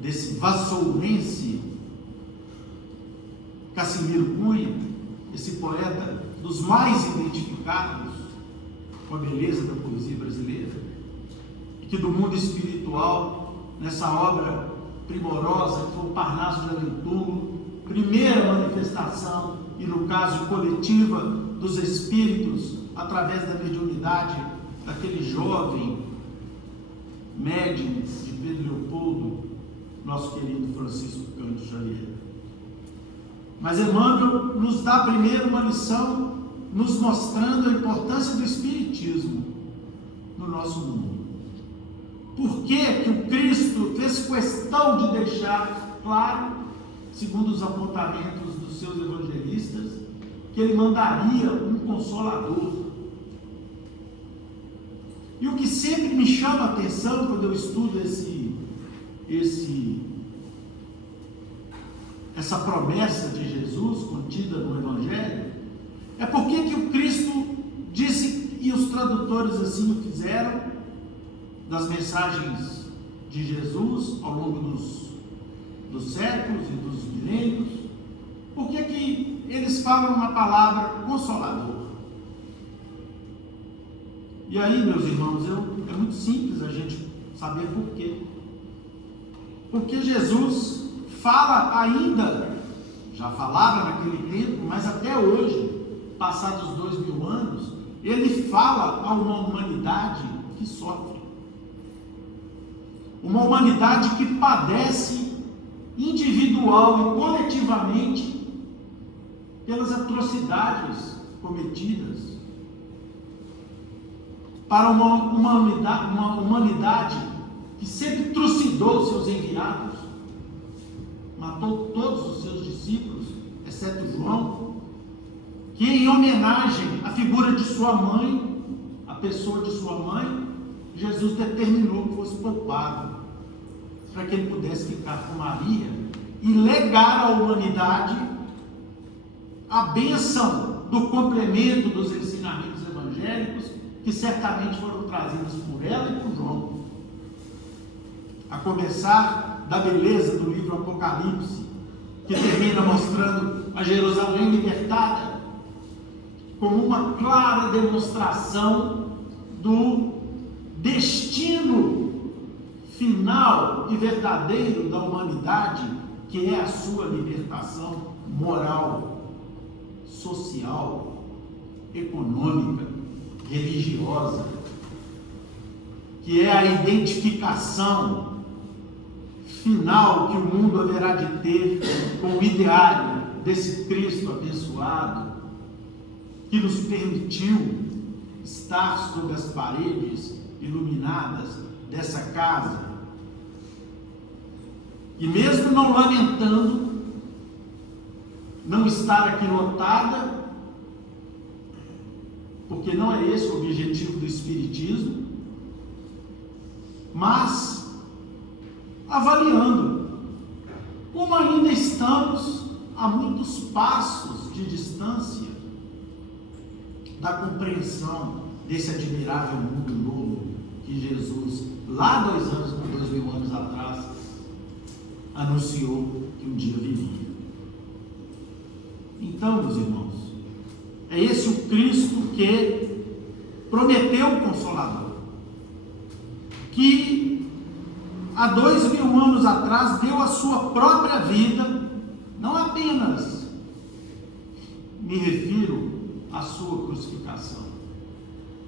desse vassourense Cassimiro Cunha, esse poeta dos mais identificados com a beleza da poesia brasileira, e que do mundo espiritual, nessa obra primorosa que foi o Parnaso de Aventura, primeira manifestação, e no caso coletiva, dos espíritos, através da mediunidade daquele jovem médium de Pedro Leopoldo, nosso querido Francisco Cândido Xavier. Mas Emmanuel nos dá primeiro uma lição, nos mostrando a importância do Espiritismo no nosso mundo. Por que que o Cristo fez questão de deixar claro, segundo os apontamentos dos seus evangelistas, que ele mandaria um Consolador? E o que sempre me chama a atenção quando eu estudo essa promessa de Jesus contida no Evangelho, é porque que o Cristo disse, e os tradutores assim o fizeram, das mensagens de Jesus ao longo dos séculos e dos milênios, por que que eles falam na palavra Consolador? E aí, meus irmãos, é muito simples a gente saber por quê. Porque Jesus fala ainda, já falava naquele tempo, mas até hoje, passados 2000 anos, ele fala a uma humanidade que sofre. Uma humanidade que padece individual e coletivamente pelas atrocidades cometidas. Para uma humanidade que sempre trucidou seus enviados, matou todos os seus discípulos, exceto João, que em homenagem à figura de sua mãe, a pessoa de sua mãe, Jesus determinou que fosse poupado, para que ele pudesse ficar com Maria e legar à humanidade a bênção do complemento dos ensinamentos evangélicos, que certamente foram trazidos por ela e por João. A começar da beleza do livro Apocalipse, que termina mostrando a Jerusalém libertada, como uma clara demonstração do destino final e verdadeiro da humanidade, que é a sua libertação moral, social, econômica, religiosa, que é a identificação final que o mundo haverá de ter com o ideário desse Cristo abençoado, que nos permitiu estar sob as paredes iluminadas dessa casa. E mesmo não lamentando não estar aqui lotada, porque não é esse o objetivo do Espiritismo, mas avaliando como ainda estamos a muitos passos de distância da compreensão desse admirável mundo novo que Jesus, lá 2.000 anos atrás, anunciou que um dia viria. Então, meus irmãos, é esse o Cristo que prometeu o Consolador, que há 2.000 anos atrás deu a sua própria vida, não apenas me refiro à sua crucificação,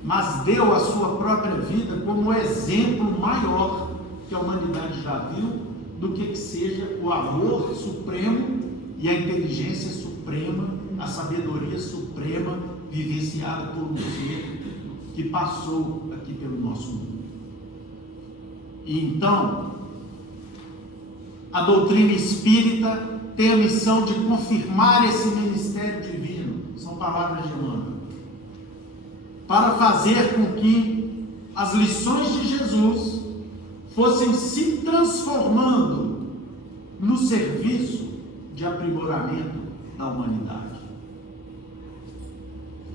mas deu a sua própria vida como exemplo maior que a humanidade já viu do que seja o amor supremo e a inteligência suprema, a sabedoria suprema vivenciada por um ser que passou aqui pelo nosso mundo. E então, a doutrina espírita tem a missão de confirmar esse ministério divino, são palavras de Emmanuel, para fazer com que as lições de Jesus fossem se transformando no serviço de aprimoramento da humanidade.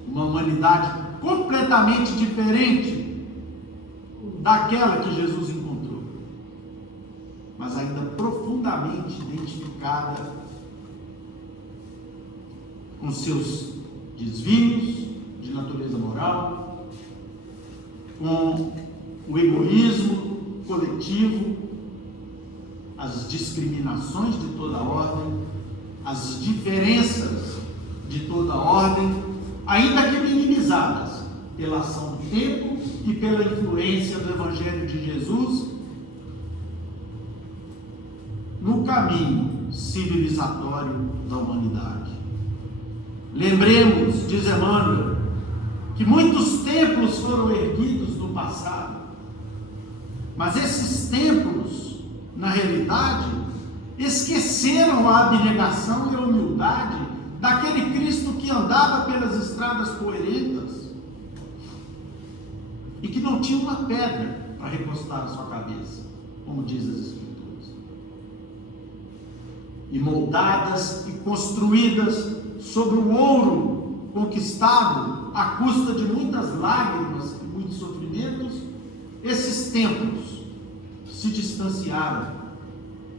Uma humanidade completamente diferente daquela que Jesus encontrou, mas ainda profundamente identificada com seus desvios de natureza moral, com o egoísmo coletivo, as discriminações de toda ordem, as diferenças de toda ordem, ainda que minimizadas pela ação do tempo e pela influência do Evangelho de Jesus no caminho civilizatório da humanidade. Lembremos, diz Emmanuel, que muitos templos foram erguidos no passado, mas esses templos, na realidade, esqueceram a abnegação e a humildade daquele Cristo que andava pelas estradas poerentas e que não tinha uma pedra para recostar a sua cabeça, como diz as Escrituras. E moldadas e construídas sobre o ouro conquistado à custa de muitas lágrimas e muitos sofrimentos, esses templos se distanciaram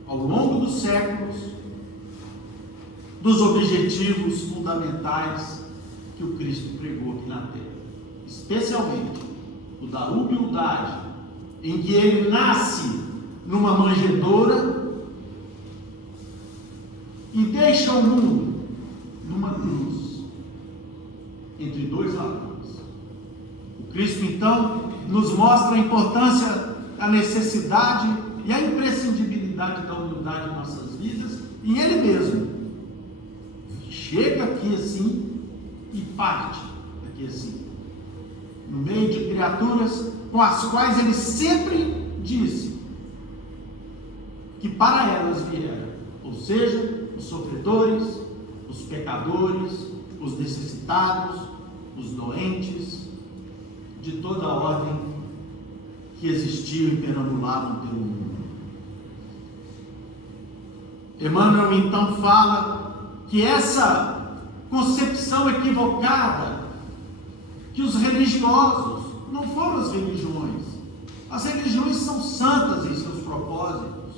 ao longo dos séculos dos objetivos fundamentais que o Cristo pregou aqui na terra, especialmente o da humildade, em que ele nasce numa manjedoura e deixa o mundo numa cruz entre dois ladrões. O Cristo então nos mostra a importância, a necessidade e a imprescindibilidade da humildade em nossas vidas, e ele mesmo chega aqui assim e parte aqui assim, no meio de criaturas com as quais ele sempre disse que para elas vieram, ou seja, os sofredores, os pecadores, os necessitados, os doentes, de toda a ordem que existiam e perambulavam pelo mundo. Emmanuel então fala que essa concepção equivocada, que os religiosos, não foram as religiões são santas em seus propósitos,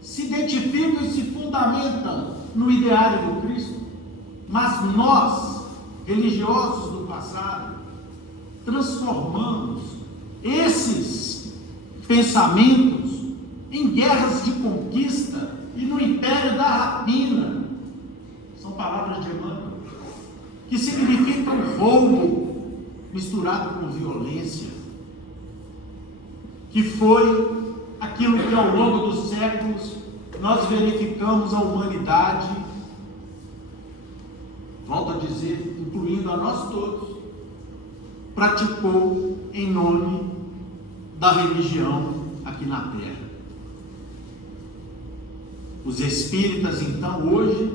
se identificam e se fundamentam no ideário do Cristo, mas nós, religiosos do passado, transformamos esses pensamentos em guerras de conquista e no império da rapina. São palavras de Emmanuel, que significam roubo misturado com violência, que foi aquilo que ao longo dos séculos nós verificamos a humanidade, volto a dizer, incluindo a nós todos, praticou em nome da religião aqui na terra. Os espíritas, então, hoje,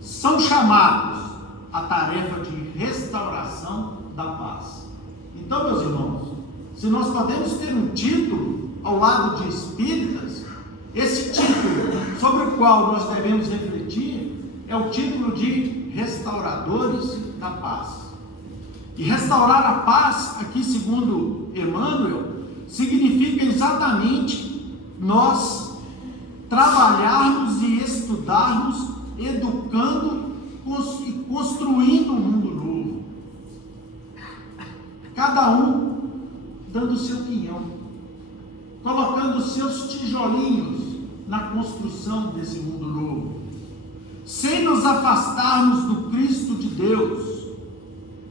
são chamados à tarefa de restauração da paz. Então, meus irmãos, se nós podemos ter um título ao lado de espíritas, esse título sobre o qual nós devemos refletir é o título de restauradores da paz. E restaurar a paz, aqui segundo Emmanuel, significa exatamente nós trabalharmos e estudarmos, educando e construindo um mundo novo. Cada um dando o seu quinhão, colocando os seus tijolinhos na construção desse mundo novo, sem nos afastarmos do Cristo de Deus.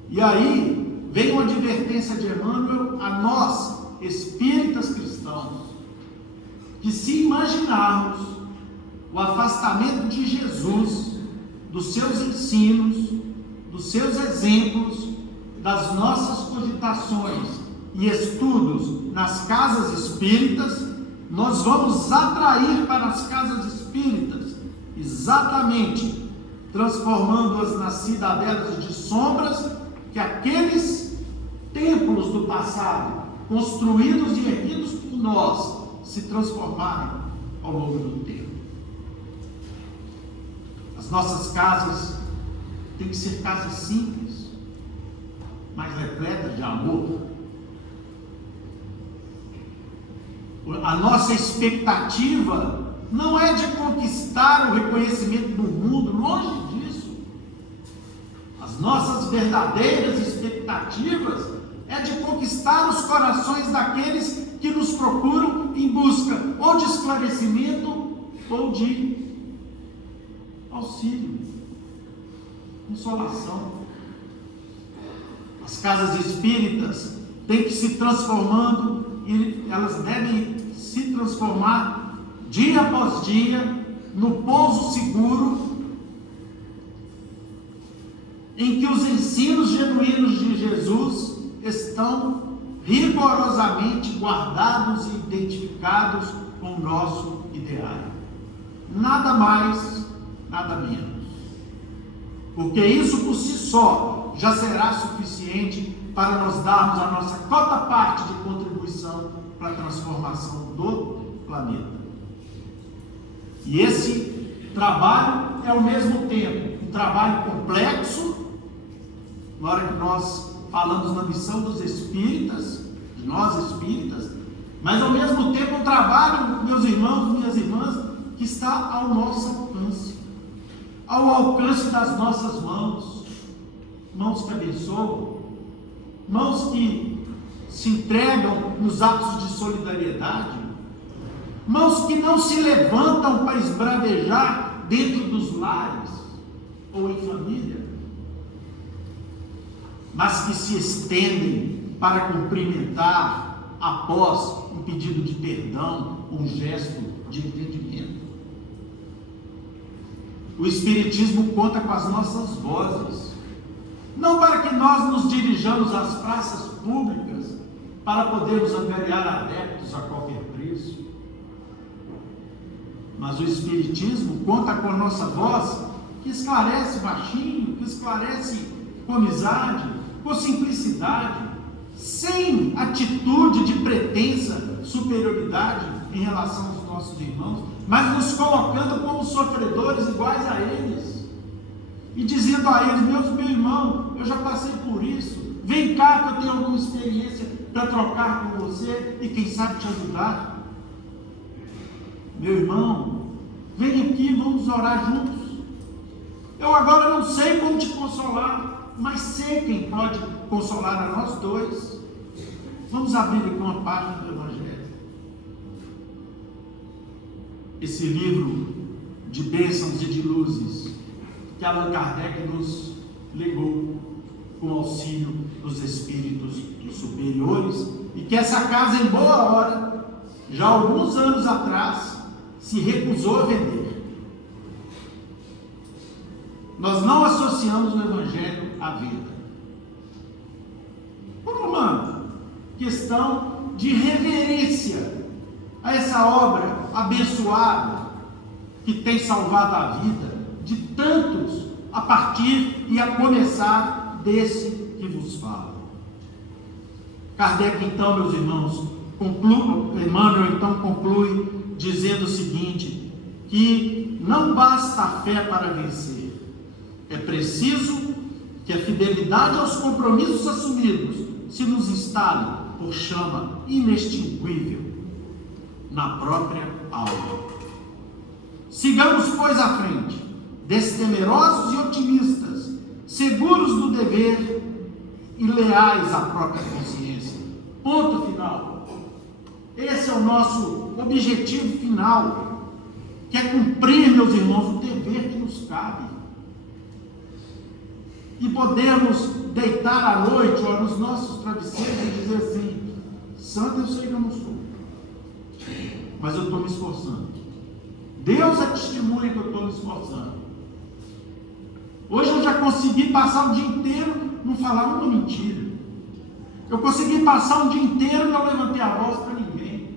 E aí vem uma advertência de Emmanuel a nós, espíritas cristãos, que se imaginarmos o afastamento de Jesus, dos seus ensinos, dos seus exemplos, das nossas cogitações e estudos nas casas espíritas, nós vamos atrair para as casas espíritas, exatamente transformando-as nas cidadelas de sombras que aqueles templos do passado, construídos e erguidos por nós, se transformaram ao longo do tempo. As nossas casas têm que ser casas simples, mas repletas de amor. A nossa expectativa não é de conquistar o reconhecimento do mundo, longe disso. As nossas verdadeiras expectativas é de conquistar os corações daqueles que nos procuram em busca ou de esclarecimento ou de auxílio, consolação. As casas espíritas têm que se transformando e elas devem se transformar dia após dia no pouso seguro em que os ensinos genuínos de Jesus estão rigorosamente guardados e identificados com o nosso ideário. Nada mais, nada menos. Porque isso por si só já será suficiente para nós darmos a nossa cota parte de contribuição para a transformação do planeta. E esse trabalho é ao mesmo tempo um trabalho complexo, na hora que nós falamos na missão dos espíritas, de nós espíritas, mas ao mesmo tempo um trabalho, meus irmãos, minhas irmãs, que está ao nosso alcance, ao alcance das nossas mãos, mãos que abençoam, mãos que se entregam nos atos de solidariedade, mãos que não se levantam para esbravejar dentro dos lares ou em família, mas que se estendem para cumprimentar após um pedido de perdão, um gesto de entendimento. O Espiritismo conta com as nossas vozes, não para que nós nos dirijamos às praças públicas para podermos angariar adeptos a qualquer preço, mas o Espiritismo conta com a nossa voz, que esclarece baixinho, que esclarece com amizade, com simplicidade, sem atitude de pretensa superioridade em relação aos nossos irmãos, mas nos colocando como sofredores iguais a eles, e dizendo a eles: meu irmão, eu já passei por isso, vem cá que eu tenho alguma experiência para trocar com você e quem sabe te ajudar. Meu irmão, vem aqui, vamos orar juntos. Eu agora não sei como te consolar, mas sei quem pode consolar a nós dois. Vamos abrir aqui uma página do Evangelho. Esse livro de bênçãos e de luzes que Allan Kardec nos legou com o auxílio dos espíritos superiores, e que essa casa, em boa hora, já há alguns anos atrás, se recusou a vender. Nós não associamos o Evangelho à venda, por uma questão de reverência a essa obra abençoada que tem salvado a vida de tantos, a partir e a começar desse que vos fala. Kardec, então, meus irmãos, Emmanuel então conclui dizendo o seguinte: que não basta a fé para vencer, é preciso que a fidelidade aos compromissos assumidos se nos instale por chama inextinguível na própria alma. Sigamos, pois, à frente, destemerosos e otimistas, seguros do dever e leais à própria consciência. Ponto final. Esse é o nosso objetivo final, que é cumprir, meus irmãos, o dever que nos cabe. E podemos deitar à noite ou nos nossos travesseiros e dizer assim: santo eu sei que eu não sou, mas eu estou me esforçando. Deus é testemunha que eu estou me esforçando. Hoje eu já consegui passar o dia inteiro não falar uma mentira. Eu consegui passar o dia inteiro e não levantei a voz para ninguém.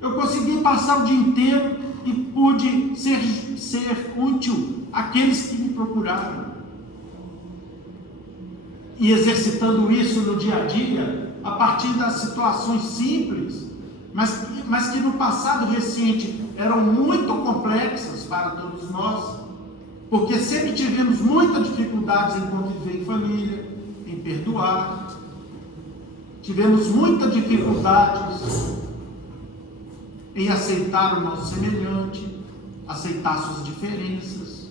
Eu consegui passar o dia inteiro e pude ser útil àqueles que me procuraram. E exercitando isso no dia a dia, a partir das situações simples, mas que no passado recente eram muito complexas para todos nós, porque sempre tivemos muitas dificuldades em conviver em família, em perdoar, tivemos muitas dificuldades em aceitar o nosso semelhante, aceitar suas diferenças,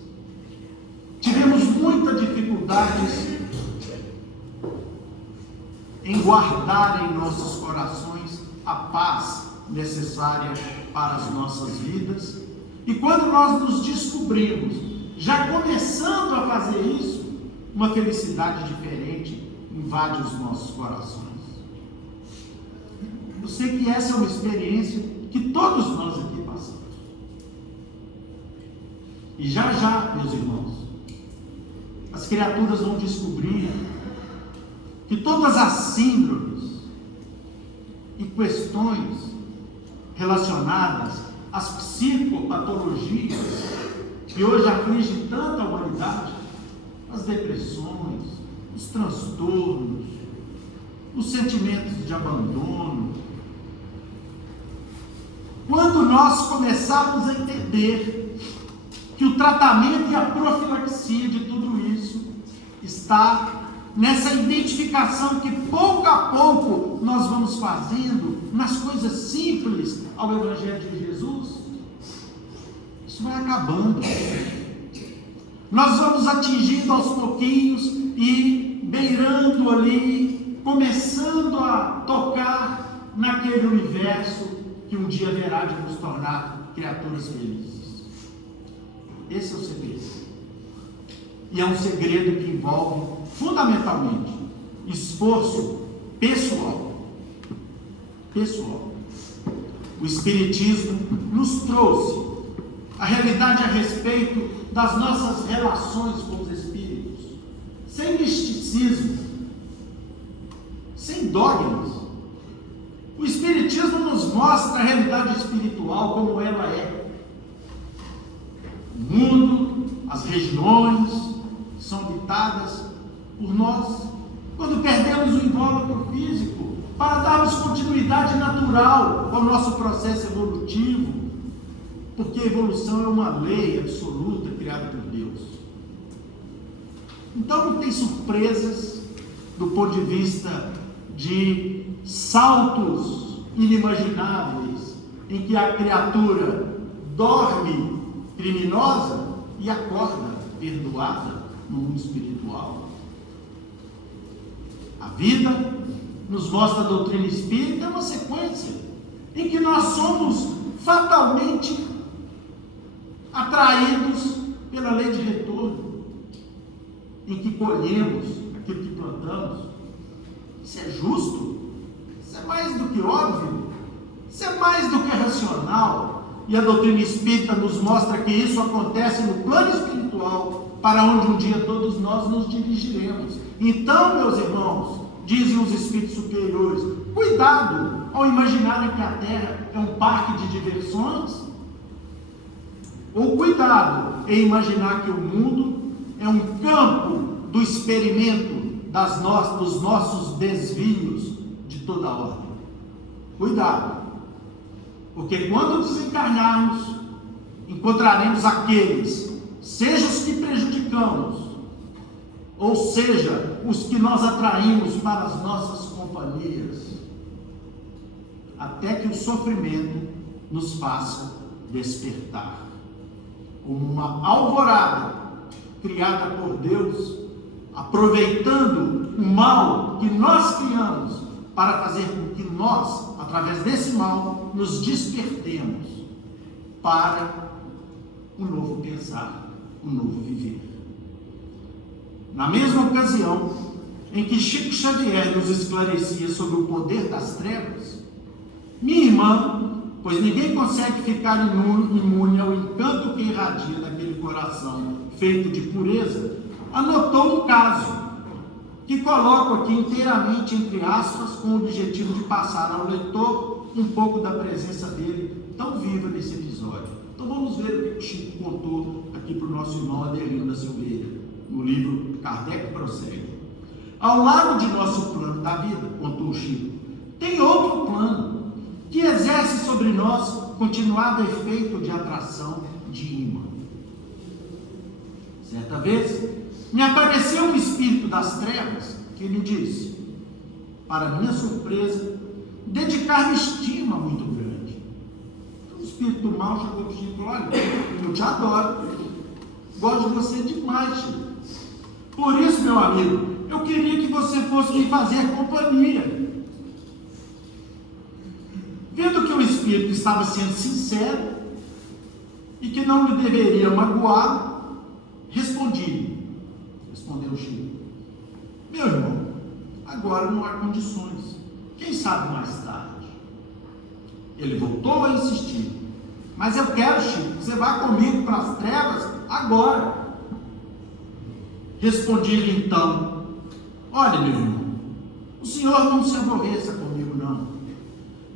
tivemos muitas dificuldades em guardar em nossos corações a paz necessária para as nossas vidas. E quando nós nos descobrimos já começando a fazer isso, uma felicidade diferente invade os nossos corações. Eu sei que essa é uma experiência que todos nós aqui passamos. E já, meus irmãos, as criaturas vão descobrir que todas as síndromes e questões relacionadas às psicopatologias que hoje afligem tanta humanidade, as depressões, os transtornos, os sentimentos de abandono, quando nós começarmos a entender que o tratamento e a profilaxia de tudo isso está nessa identificação que pouco a pouco nós vamos fazendo nas coisas simples ao Evangelho de Jesus, isso vai acabando. Nós vamos atingindo aos pouquinhos e beirando ali, começando a tocar naquele universo que um dia haverá de nos tornar criaturas felizes. Esse é o segredo. E é um segredo que envolve fundamentalmente esforço pessoal. O Espiritismo nos trouxe a realidade a respeito das nossas relações com os espíritos, sem misticismo, sem dogmas. O Espiritismo nos mostra a realidade espiritual como ela é. O mundo, as regiões são habitadas por nós. Quando perdemos o invólucro físico, para darmos continuidade natural ao nosso processo evolutivo, porque a evolução é uma lei absoluta criada por Deus. Então não tem surpresas do ponto de vista de saltos inimagináveis em que a criatura dorme criminosa e acorda perdoada no mundo espiritual. A vida, nos mostra a doutrina espírita, é uma sequência em que nós somos fatalmente atraídos pela lei de retorno, em que colhemos aquilo que plantamos. Isso é justo? Isso é mais do que óbvio? Isso é mais do que racional? E a doutrina espírita nos mostra que isso acontece no plano espiritual, para onde um dia todos nós nos dirigiremos. Então, meus irmãos, dizem os espíritos superiores, cuidado ao imaginarem que a Terra é um parque de diversões, ou cuidado em imaginar que o mundo é um campo do experimento dos nossos desvios de toda a ordem. Cuidado, porque quando desencarnarmos, encontraremos aqueles, seja os que prejudicamos, ou seja, os que nós atraímos para as nossas companhias, até que o sofrimento nos faça despertar. Como uma alvorada criada por Deus, aproveitando o mal que nós criamos para fazer com que nós, através desse mal, nos despertemos para um novo pensar, um novo viver. Na mesma ocasião em que Chico Xavier nos esclarecia sobre o poder das trevas, minha irmã, pois ninguém consegue ficar imune ao encanto que irradia daquele coração feito de pureza, anotou um caso que coloco aqui inteiramente entre aspas, com o objetivo de passar ao leitor um pouco da presença dele tão viva nesse episódio. Então vamos ver o que o Chico contou aqui para o nosso irmão Adelino da Silveira, no livro Kardec Prossegue. Ao lado de nosso plano da vida, contou o Chico, tem outro plano, que exerce sobre nós continuado efeito de atração, de ímã. Certa vez, me apareceu um espírito das trevas que me disse, para minha surpresa, dedicar-me estima muito grande. Então, o espírito do mal chegou para o Chico e falou, olha, eu te adoro, gosto de você demais, Chico. Por isso, meu amigo, eu queria que você fosse me fazer companhia. Vendo que o espírito estava sendo sincero e que não lhe deveria magoar, respondeu Chico, meu irmão, agora não há condições, quem sabe mais tarde. Ele voltou a insistir, mas eu quero, Chico, que você vá comigo para as trevas agora. Respondi-lhe então, olha, meu irmão, o senhor não se aborreça comigo, não.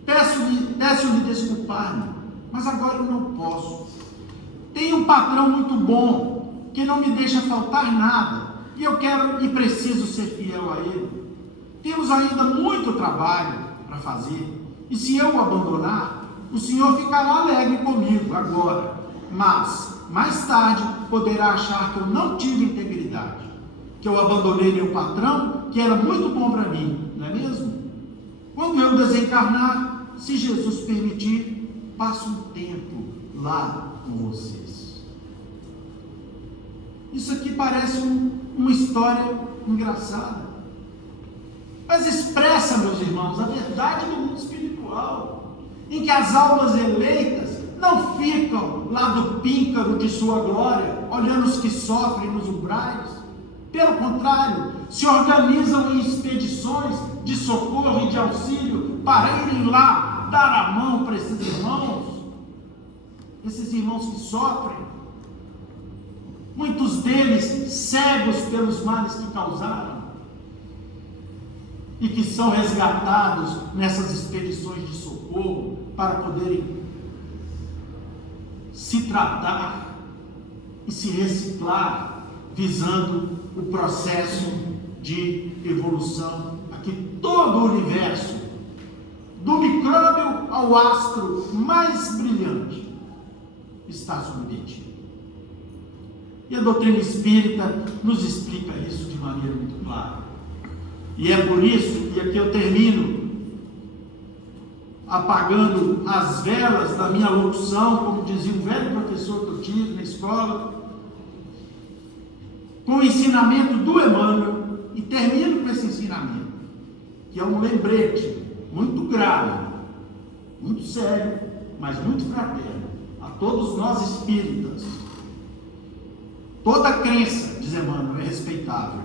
Peço-lhe desculpar-me, mas agora eu não posso. Tenho um patrão muito bom, que não me deixa faltar nada, e eu quero e preciso ser fiel a ele. Temos ainda muito trabalho para fazer, e se eu o abandonar, o senhor ficará alegre comigo agora, mas mais tarde poderá achar que eu não tive integridade, que eu abandonei meu patrão, que era muito bom para mim, não é mesmo? Quando eu desencarnar, se Jesus permitir, passo um tempo lá com vocês. Isso aqui parece uma história engraçada, mas expressa, meus irmãos, a verdade do mundo espiritual, em que as almas eleitas não ficam lá do píncaro de sua glória, olhando os que sofrem nos umbrais. Pelo contrário, se organizam em expedições de socorro e de auxílio para irem lá dar a mão para esses irmãos que sofrem, muitos deles cegos pelos males que causaram, e que são resgatados nessas expedições de socorro para poderem se tratar e se reciclar, visando o processo de evolução a que todo o universo, do micróbio ao astro mais brilhante, está submetido. E a doutrina espírita nos explica isso de maneira muito clara. E é por isso que aqui eu termino apagando as velas da minha locução, como dizia um velho professor que eu tive na escola, com o ensinamento do Emmanuel, e termino com esse ensinamento, que é um lembrete muito grave, muito sério, mas muito fraterno, a todos nós espíritas. Toda crença, diz Emmanuel, é respeitável.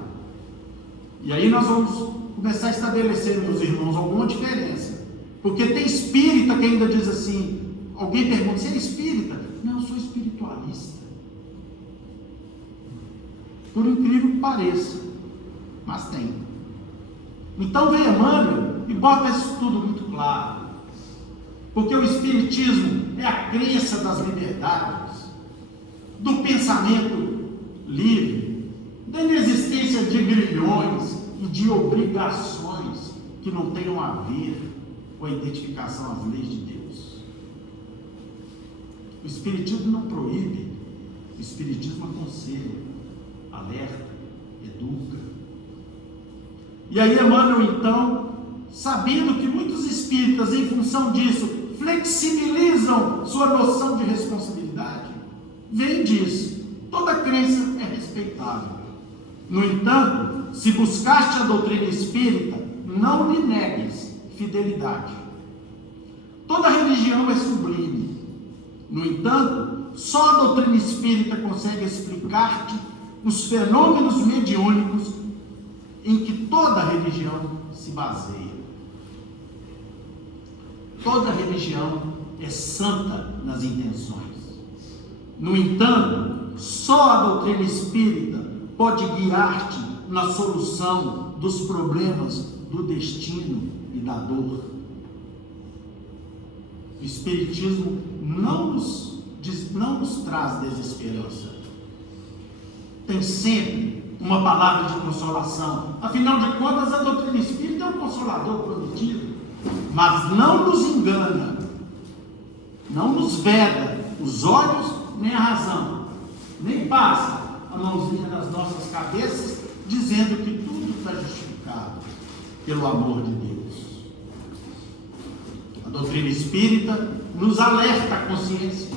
E aí nós vamos começar a estabelecer, meus irmãos, alguma diferença. Porque tem espírita que ainda diz assim, alguém pergunta, você é espírita? Não, eu sou espiritualista. Por incrível que pareça, mas tem. Então vem Emmanuel e bota isso tudo muito claro. Porque o espiritismo é a crença das liberdades, do pensamento livre, da inexistência de grilhões e de obrigações que não tenham a ver com a identificação às leis de Deus. O espiritismo não proíbe, o espiritismo aconselha, alerta, educa. E aí Emmanuel, então, sabendo que muitos espíritas, em função disso, flexibilizam sua noção de responsabilidade, vem e diz: toda crença é respeitável. No entanto, se buscaste a doutrina espírita, não lhe negues fidelidade. Toda religião é sublime. No entanto, só a doutrina espírita consegue explicar-te os fenômenos mediúnicos em que toda religião se baseia. Toda religião é santa nas intenções. No entanto, só a doutrina espírita pode guiar-te na solução dos problemas do destino e da dor. O Espiritismo não nos traz desesperança. Tem sempre uma palavra de consolação. Afinal de contas, a doutrina espírita é o consolador prometido. Mas não nos engana, não nos veda os olhos nem a razão, nem passa a mãozinha nas nossas cabeças dizendo que tudo está justificado pelo amor de Deus. A doutrina espírita nos alerta a consciência.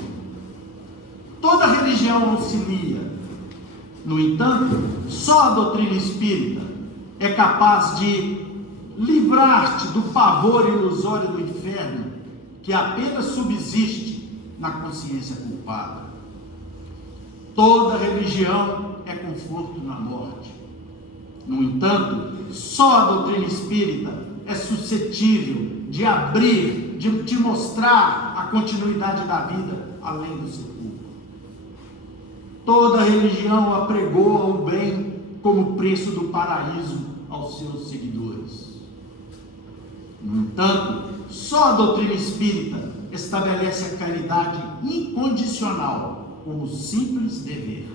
Toda religião auxilia. No entanto, só a doutrina espírita é capaz de livrar-te do pavor ilusório do inferno, que apenas subsiste na consciência culpada. Toda religião é conforto na morte. No entanto, só a doutrina espírita é suscetível de abrir, de te mostrar a continuidade da vida além do sepulcro. Toda religião apregoa o bem como preço do paraíso aos seus seguidores. No entanto, só a doutrina espírita estabelece a caridade incondicional como simples dever.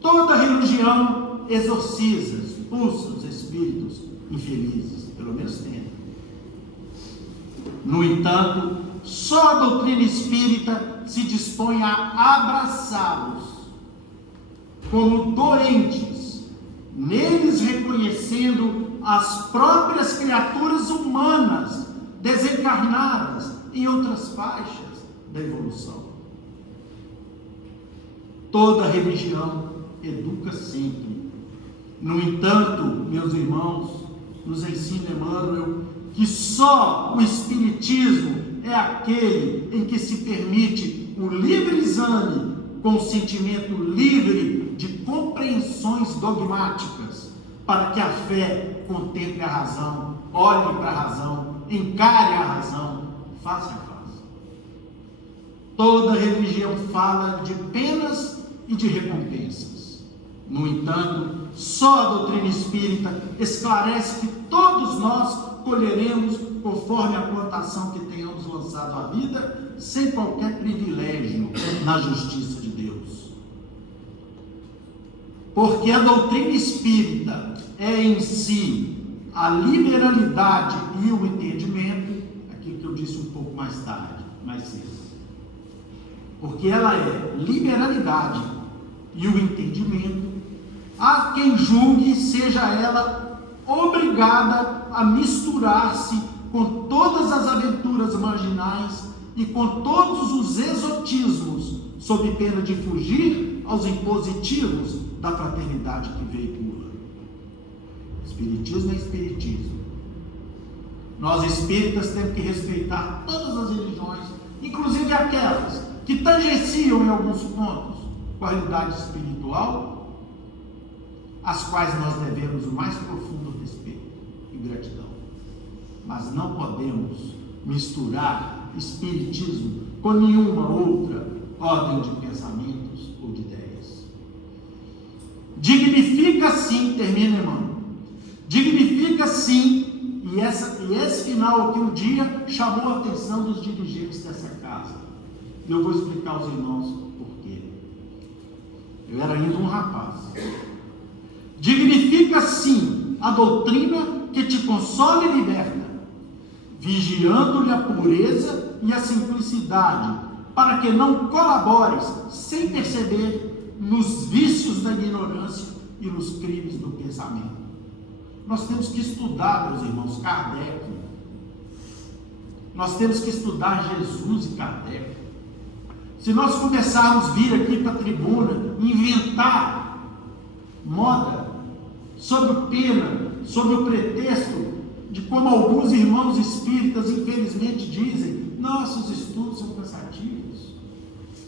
Toda religião exorciza, expulsa os espíritos infelizes, pelo menos tenta. No entanto, só a doutrina espírita se dispõe a abraçá-los como doentes, neles reconhecendo as próprias criaturas humanas desencarnadas em outras faixas da evolução. Toda religião educa sempre. No entanto, meus irmãos, nos ensina Emmanuel que só o Espiritismo é aquele em que se permite o livre exame com o sentimento livre de compreensões dogmáticas, para que a fé contemple a razão, olhe para a razão, encare a razão, face a face. Toda religião fala de penas e de recompensas. No entanto, só a doutrina espírita esclarece que todos nós colheremos conforme a plantação que tenhamos lançado à vida, sem qualquer privilégio na justiça de Deus. Porque a doutrina espírita é em si a liberalidade e o entendimento, aquilo que eu disse um pouco mais tarde, mais cedo. Porque ela é liberalidade e o entendimento, há quem julgue seja ela obrigada a misturar-se com todas as aventuras marginais e com todos os exotismos, sob pena de fugir aos impositivos da fraternidade que veicula. Espiritismo é espiritismo. Nós espíritas temos que respeitar todas as religiões, inclusive aquelas que tangenciam em alguns pontos com a realidade espiritual, às quais nós devemos o mais profundo respeito e gratidão. Mas não podemos misturar espiritismo com nenhuma outra ordem de pensamentos ou de ideias. Dignifica sim, termina, irmão, dignifica sim, e esse final aqui um dia chamou a atenção dos dirigentes dessa casa. E eu vou explicar aos irmãos por quê. Eu era ainda um rapaz. Dignifica sim a doutrina que te consola e liberta, vigiando-lhe a pureza e a simplicidade, para que não colabores sem perceber nos vícios da ignorância e nos crimes do pensamento. Nós temos que estudar, meus irmãos, Kardec. Nós temos que estudar Jesus e Kardec. Se nós começarmos a vir aqui para a tribuna, inventar moda, sob pena, sob o pretexto de como alguns irmãos espíritas infelizmente dizem, nossos estudos são cansativos.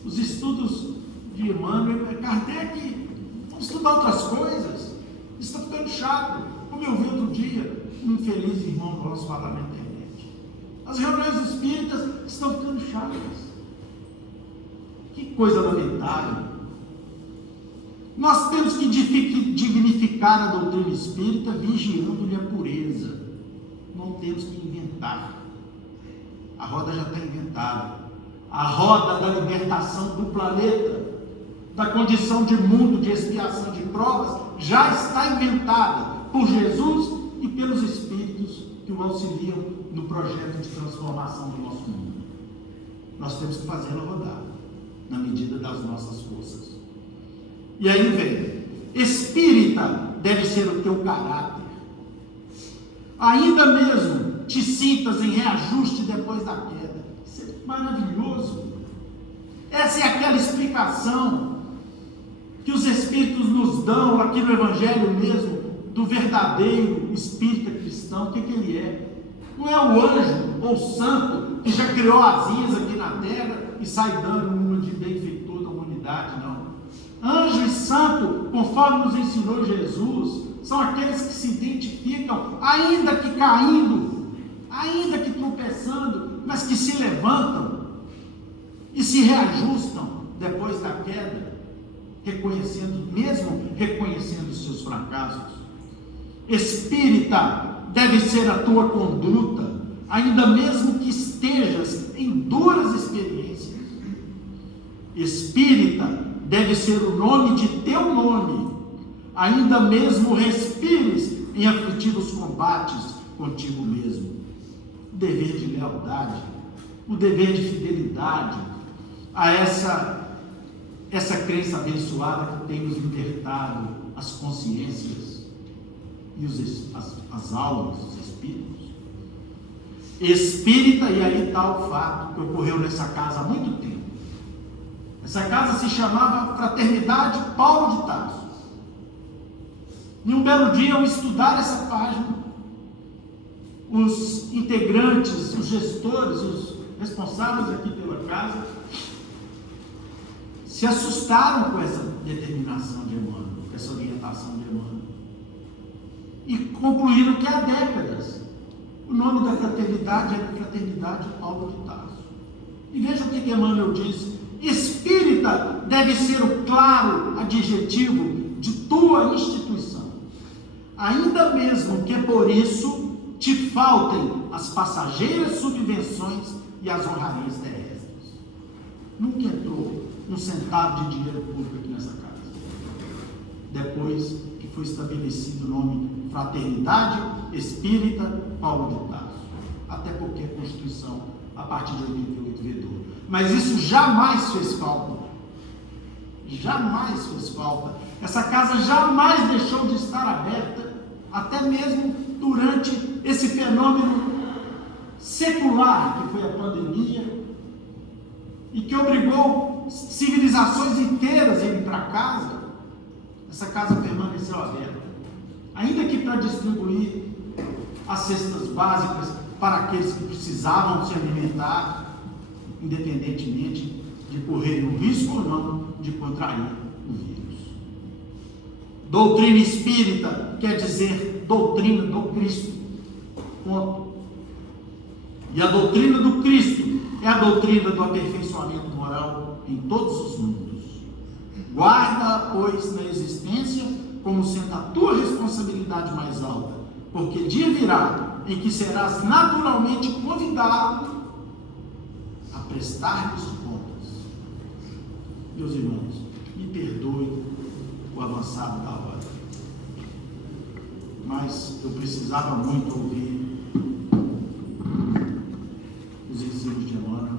Os estudos de Emmanuel, Kardec, vamos estudar outras coisas. Isso está ficando chato. Como eu vi outro dia, um infeliz irmão nosso falar na internet. As reuniões espíritas estão ficando chatas. Que coisa lamentável. Nós temos que dignificar a doutrina espírita vigiando-lhe a pureza. Não temos que inventar. A roda já está inventada. A roda da libertação do planeta, da condição de mundo, de expiação de provas, já está inventada por Jesus e pelos espíritos que o auxiliam no projeto de transformação do nosso mundo. Nós temos que fazê-la rodar, na medida das nossas forças. E aí vem, espírita deve ser o teu caráter. Ainda mesmo te sintas em reajuste depois da queda. Isso é maravilhoso. Essa é aquela explicação que os espíritos nos dão aqui no Evangelho mesmo, do verdadeiro espírita cristão. O que ele é? Não é o anjo ou o santo que já criou asinhas aqui na terra e sai dando uma de benfeitor da humanidade, não. Anjo e santo, conforme nos ensinou Jesus, são aqueles que se identificam, ainda que caindo, ainda que tropeçando, mas que se levantam e se reajustam depois da queda, mesmo reconhecendo os seus fracassos. Espírita deve ser a tua conduta, ainda mesmo que estejas em duras experiências. Espírita deve ser o nome de teu nome, ainda mesmo respires em aflitivos combates contigo mesmo. O dever de lealdade, o dever de fidelidade a essa crença abençoada que tem nos libertado as consciências e as almas, os espíritos. Espírita, e aí está o fato que ocorreu nessa casa há muito tempo. Essa casa se chamava Fraternidade Paulo de Tarso. E um belo dia, ao estudar essa página, os integrantes, os gestores, os responsáveis aqui pela casa, se assustaram com essa determinação de Emmanuel, com essa orientação de Emmanuel, e concluíram que há décadas o nome da fraternidade era Fraternidade Paulo de Tarso. E veja o que Emmanuel diz: espírita deve ser o claro adjetivo de tua instituição, ainda mesmo que por isso te faltem as passageiras subvenções e as honrarias terrestres. Nunca entrou um centavo de dinheiro público aqui nessa casa, depois que foi estabelecido o nome Fraternidade Espírita Paulo de Tarso, até porque a Constituição a partir de 88 vedou. Mas isso jamais fez falta. Jamais fez falta. Essa casa jamais deixou de estar aberta, até mesmo durante esse fenômeno secular que foi a pandemia e que obrigou civilizações inteiras a irem para casa. Essa casa permaneceu aberta, ainda que para distribuir as cestas básicas para aqueles que precisavam se alimentar, independentemente de correrem o risco ou não de contrair o vírus. Doutrina espírita quer dizer doutrina do Cristo. Ponto. E a doutrina do Cristo é a doutrina do aperfeiçoamento moral em todos os mundos. Guarda, pois, na existência como sendo a tua responsabilidade mais alta, porque dia virá em que serás naturalmente convidado a prestar-lhes contas. Meus irmãos, me perdoe o avançado da hora, mas eu precisava muito ouvir os ensinos de Emmanuel,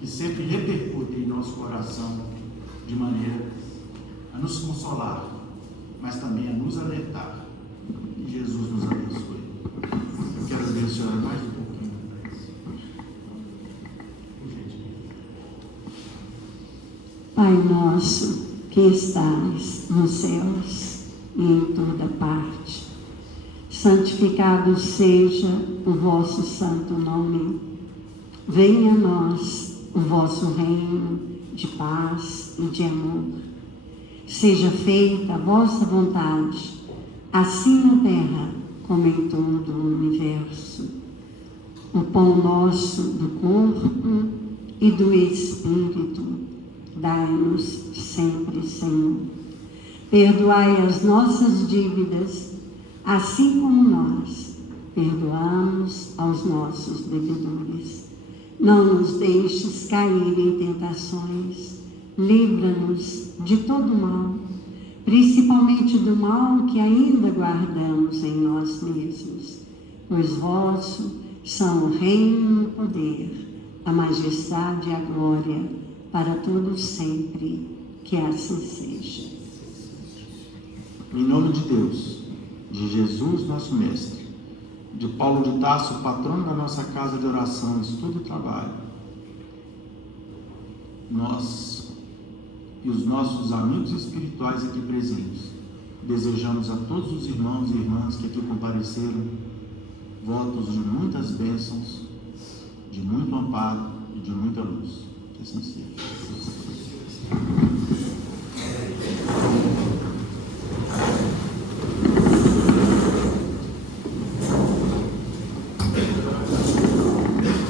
que sempre repercutem em nosso coração de maneira a nos consolar, mas mas também a nos alertar. Que Jesus nos abençoe. Quero ver a senhora mais um pouquinho. Pai nosso que estás nos céus e em toda parte, santificado seja o vosso santo nome. Venha a nós o vosso reino de paz e de amor. Seja feita a vossa vontade, assim na terra como em todo o universo. O pão nosso do corpo e do Espírito, dai-nos sempre, Senhor. Perdoai as nossas dívidas, assim como nós perdoamos aos nossos devedores. Não nos deixes cair em tentações, livra-nos de todo mal, principalmente do mal que ainda guardamos em nós mesmos, pois vosso são o reino e o poder, a majestade e a glória, para todos sempre, que assim seja. Em nome de Deus, de Jesus, nosso Mestre, de Paulo de Tarso, patrono da nossa casa de oração, estudo e trabalho, nós e os nossos amigos espirituais aqui presentes, desejamos a todos os irmãos e irmãs que aqui compareceram votos de muitas bênçãos, de muito amparo e de muita luz. Que assim seja.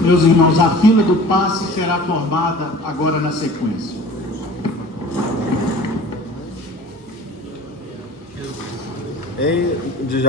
Meus irmãos, a fila do passe será formada agora na sequência.